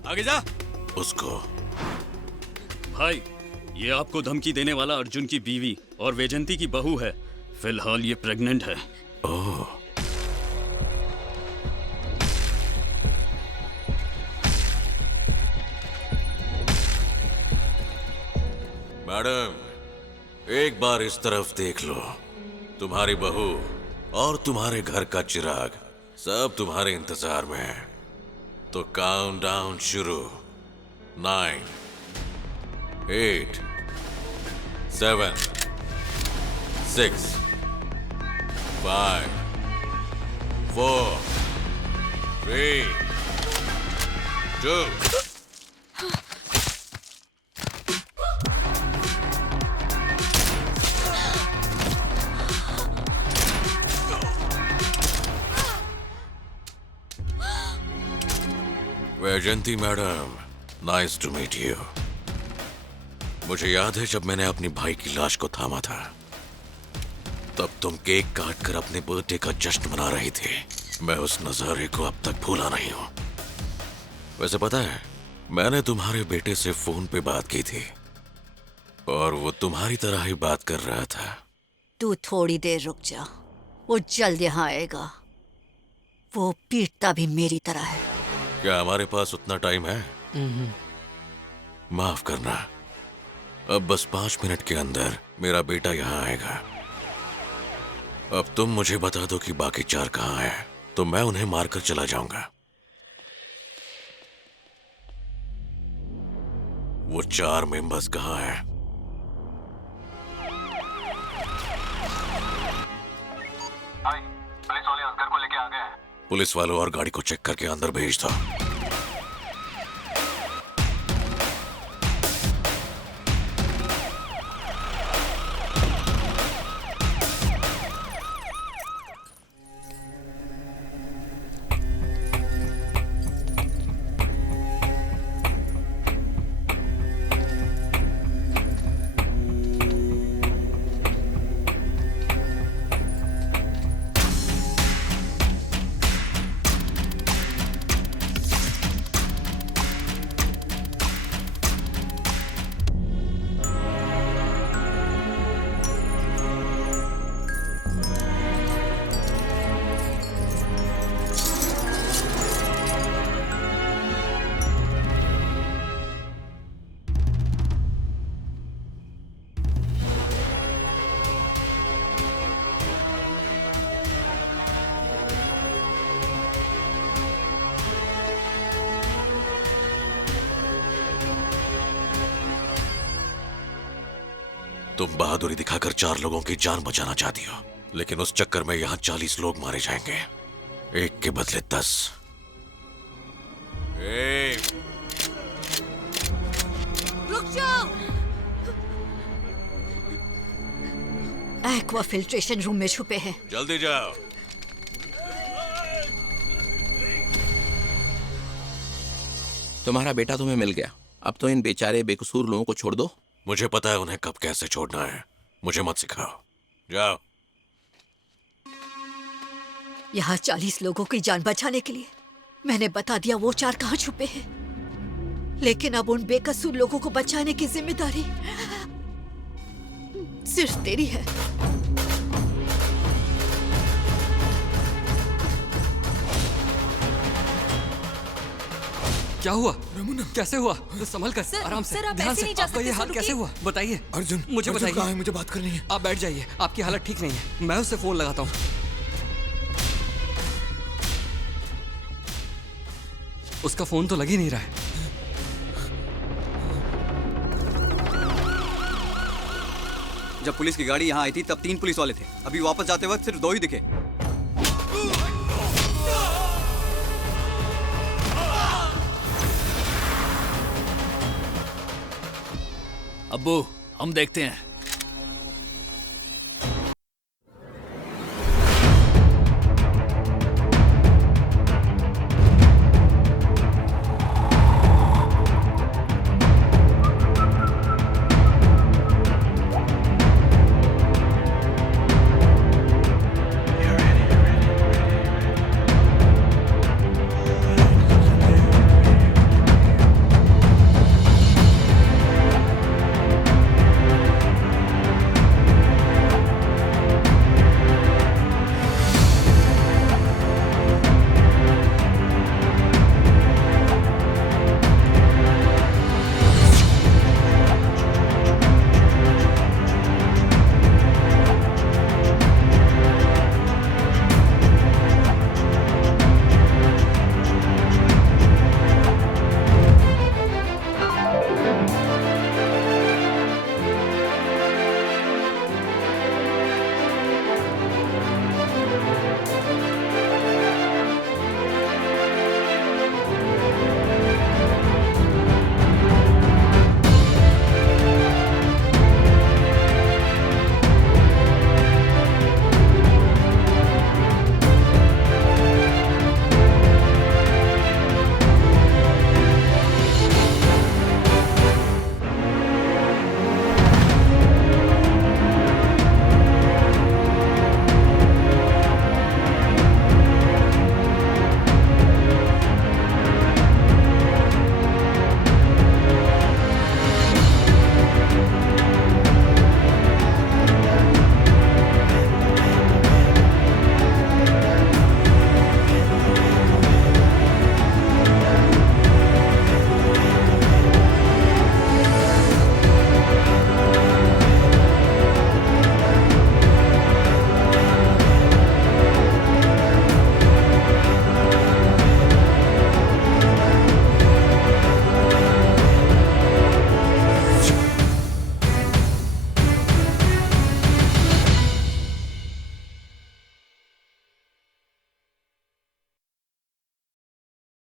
आगे जा। उसको भाई, ये आपको धमकी देने वाला अर्जुन की बीवी और वैजंती की बहू है। फिलहाल ये प्रेग्नेंट है। ओह। मैडम, एक बार इस तरफ देख लो। तुम्हारी बहू और तुम्हारे घर का चिराग सब तुम्हारे इंतजार में है। तो काउंट डाउन शुरू। 9, 8, 7, 6, 5, 4, 3, 2. Vaijayanti madam, nice to meet you. मुझे याद है जब मैंने अपनी भाई की लाश को थामा था, तब तुम केक काटकर अपने बर्थडे का जश्न मना रही थी। मैं उस नजारे को अब तक भूला नहीं हूं। वैसे पता है, मैंने तुम्हारे बेटे से फोन पे बात की थी। और वो तुम्हारी तरह ही बात कर रहा था। तू थोड़ी देर रुक जा, वो जल्द यहाँ आएगा। वो पीटता भी मेरी तरह है। क्या हमारे पास उतना टाइम है? माफ करना, अब बस 5 मिनट के अंदर मेरा बेटा यहाँ आएगा। अब तुम मुझे बता दो कि बाकी 4 कहाँ हैं, तो मैं उन्हें मारकर चला जाऊंगा। वो 4 मेंबर्स कहाँ हैं? पुलिस वाले असगर को लेके आ गए हैं। पुलिस वालों और गाड़ी को चेक करके अंदर भेज दो। तुम बहादुरी दिखाकर 4 लोगों की जान बचाना चाहती हो, लेकिन उस चक्कर में यहाँ 40 लोग मारे जाएंगे, एक के बदले 10। रुक जाओ। एक्वा फिल्ट्रेशन रूम में छुपे हैं। जल्दी जाओ। तुम्हारा बेटा तुम्हें मिल गया, अब तो इन बेचारे बेकसूर लोगों को छोड़ दो। मुझे पता है उन्हें कब कैसे छोड़ना है, मुझे मत सिखाओ। जाओ। यहाँ 40 लोगों की जान बचाने के लिए मैंने बता दिया वो 4 कहाँ छुपे हैं, लेकिन अब उन बेकसूर लोगों को बचाने की जिम्मेदारी सिर्फ तेरी है। क्या हुआ? कैसे हुआ? संभल कर, आराम से, सर, आप ध्यान ऐसे से। नहीं जा आपका ये सकते, हाल सर, कैसे रुकिए। हुआ? बताइए। अर्जुन, मुझे अर्जुन बताइए। कहाँ है? मुझे बात करनी है। आप बैठ जाइए, आपकी हालत ठीक नहीं है, मैं उससे फोन लगाता हूँ। उसका फोन तो लग ही नहीं रहा है। जब पुलिस की गाड़ी यहाँ आई थी तब 3 पुलिस वाले थे, अभी वापस जाते वक्त सिर्फ 2 ही दिखे। अब्बू, हम देखते हैं।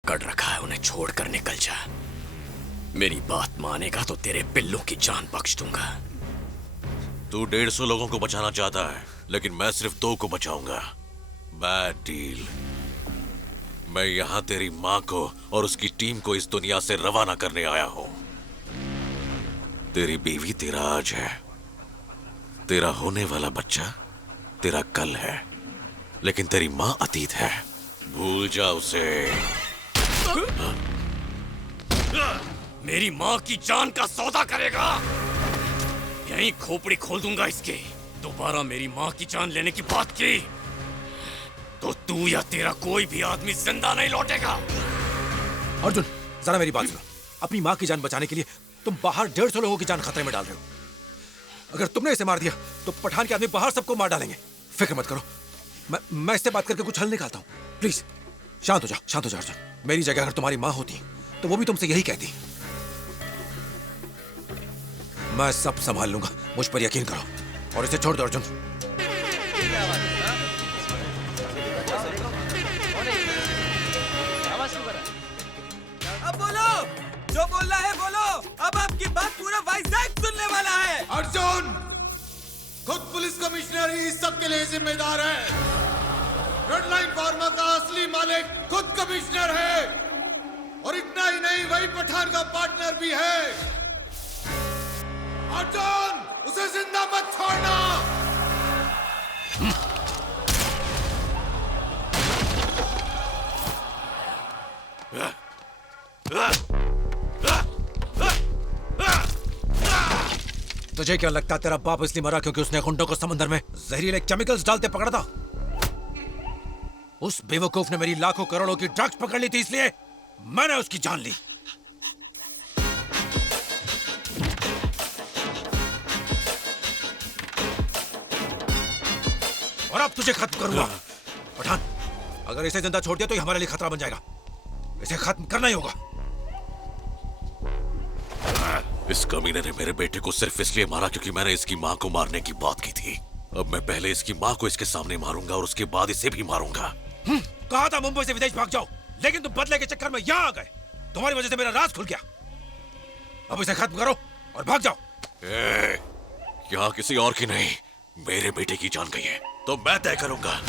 पकड़ रखा है, उन्हें छोड़कर निकल जा। मेरी बात मानेगा तो तेरे पिल्लों की जान बख्श दूंगा। तू 150 लोगों को बचाना चाहता है, लेकिन मैं सिर्फ 2 को बचाऊंगा। Bad deal. मैं यहां तेरी मां को और उसकी टीम को इस दुनिया से रवाना करने आया हूं। तेरी बीवी तेरा आज है, तेरा होने वाला बच्चा तेरा कल है, लेकिन तेरी मां अतीत है। भूल जा उसे। मेरी मां की जान का सौदा करेगा, यहीं खोपड़ी खोल दूंगा इसके। दोबारा मेरी मां की जान लेने की बात की तो तू या तेरा कोई भी आदमी जिंदा नहीं लौटेगा। अर्जुन, जरा मेरी बात सुनो। अपनी माँ की जान बचाने के लिए तुम बाहर 150 लोगों की जान खतरे में डाल रहे हो। अगर तुमने इसे मार दिया तो पठान के आदमी बाहर सबको मार डालेंगे। फिक्र मत करो, मैं इससे बात करके कुछ हल निकालता हूँ। प्लीज शांत हो जाओ अर्जुन। मेरी जगह अगर तुम्हारी माँ होती तो वो भी तुमसे यही कहती। मैं सब संभाल लूंगा, मुझ पर यकीन करो और इसे छोड़ दो अर्जुन। अब बोलो, जो बोलना है बोलो। अब आपकी बात पूरा वाइजैक सुनने वाला है। अर्जुन, खुद पुलिस कमिश्नर ही इस सब के लिए जिम्मेदार है। रेड लाइन फार्मा का असली मालिक खुद कमिश्नर है, और इतना ही नहीं, वही पठान का पार्टनर भी है। अर्जुन, उसे जिंदा मत छोड़ना। तुझे क्या लगता है तेरा बाप इसलिए मरा क्योंकि उसने गुंडों को समंदर में जहरीले केमिकल्स डालते पकड़ा था? उस बेवकूफ ने मेरी लाखों करोड़ों की ड्रग्स पकड़ ली थी, इसलिए मैंने उसकी जान ली। और अब तुझे खत्म करूंगा। पठान, अगर इसे जिंदा छोड़ दिया तो ये हमारे लिए खतरा बन जाएगा। इसे खत्म करना ही होगा। इस कमीने ने मेरे बेटे को सिर्फ इसलिए मारा क्योंकि मैंने इसकी मां को मारने की बात की थी। अब मैं पहले इसकी मां को इसके सामने मारूंगा और उसके बाद इसे भी मारूंगा। कहा था मुंबई से विदेश भाग जाओ, लेकिन तुम बदले के चक्कर में यहाँ आ गए। तुम्हारी वजह से मेरा राज खुल गया। अब इसे खत्म करो और भाग जाओ। यहाँ किसी और की नहीं, मेरे बेटे की जान गई है तो मैं तय करूंगा।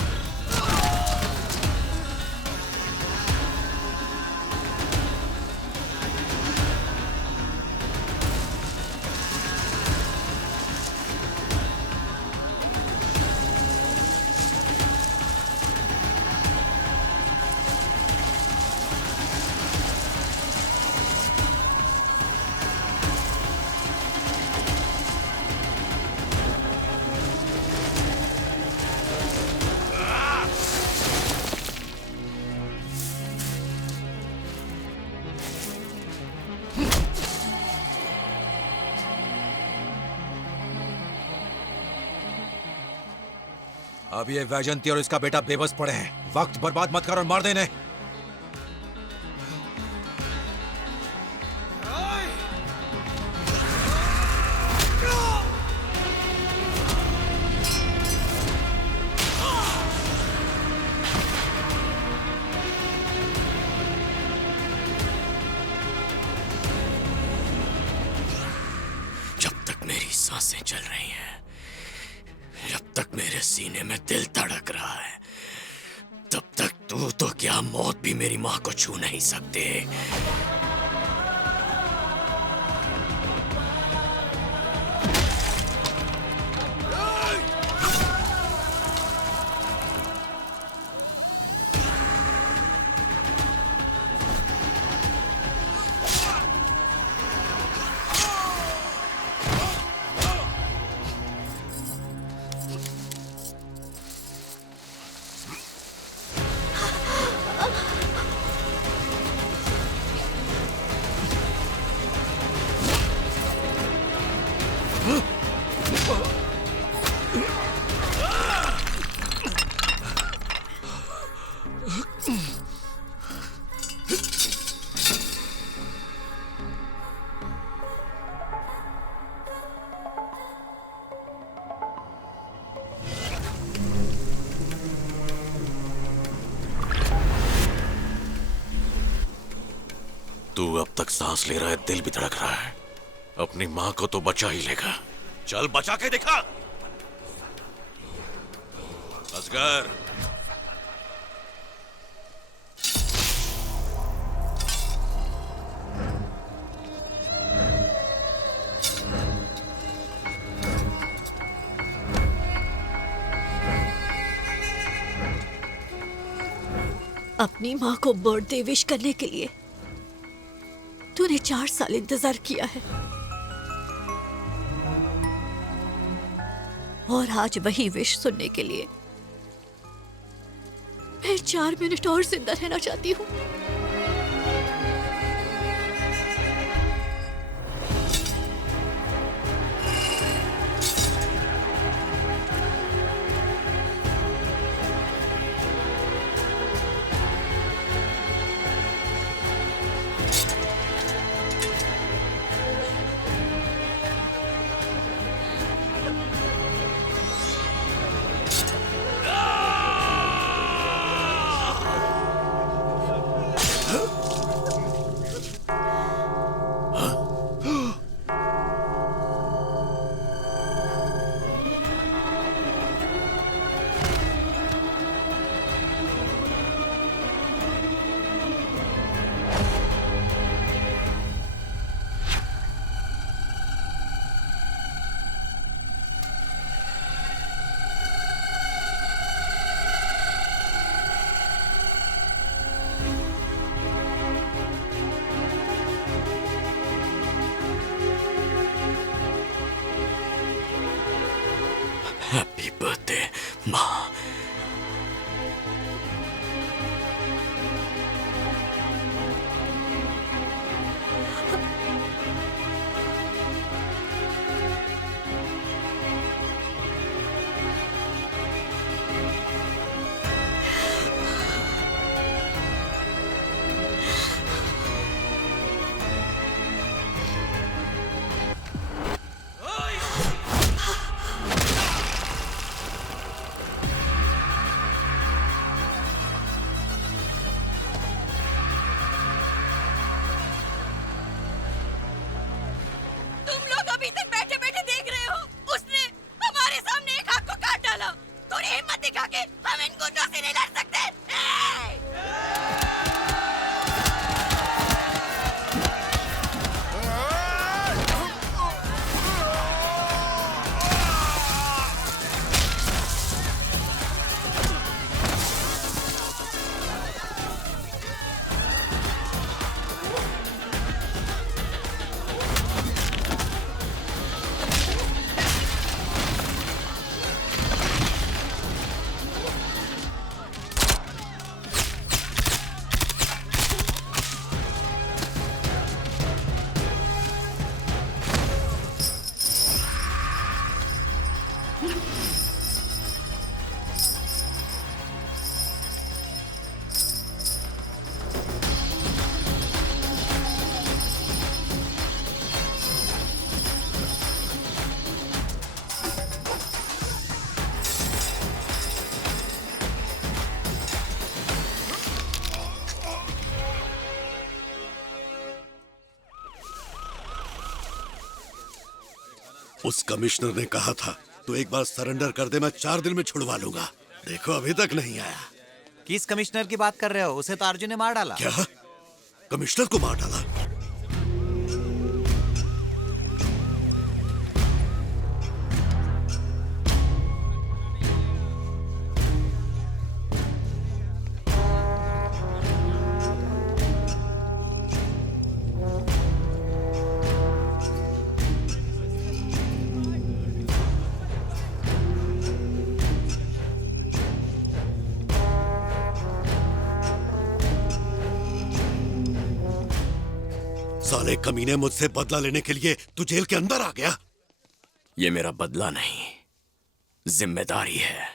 अब ये वैजंती और इसका बेटा बेबस पड़े हैं। वक्त बर्बाद मत कर और मार देने। जब तक मेरी सांसें चल रही हैं, जब तक मेरे सीने में दिल धड़क रहा है, तब तक तू तो क्या मौत भी मेरी मां को छू नहीं सकते। तू अब तक सांस ले रहा है, दिल भी धड़क रहा है। अपनी माँ को तो बचा ही लेगा। चल बचा के दिखा। असगर, अपनी माँ को बर्थडे विश करने के लिए तूने 4 साल इंतजार किया है, और आज वही विश सुनने के लिए मैं 4 मिनट और जिंदा रहना चाहती हूँ। हैप्पी बर्थडे माँ। उस कमिश्नर ने कहा था तो एक बार सरेंडर कर दे, मैं 4 दिन में छुड़वा लूंगा। देखो अभी तक नहीं आया। किस कमिश्नर की बात कर रहे हो? उसे तो अर्जुन ने मार डाला। क्या? कमिश्नर को मार डाला? साले कमीने, मुझसे बदला लेने के लिए तू जेल के अंदर आ गया। ये मेरा बदला नहीं, जिम्मेदारी है।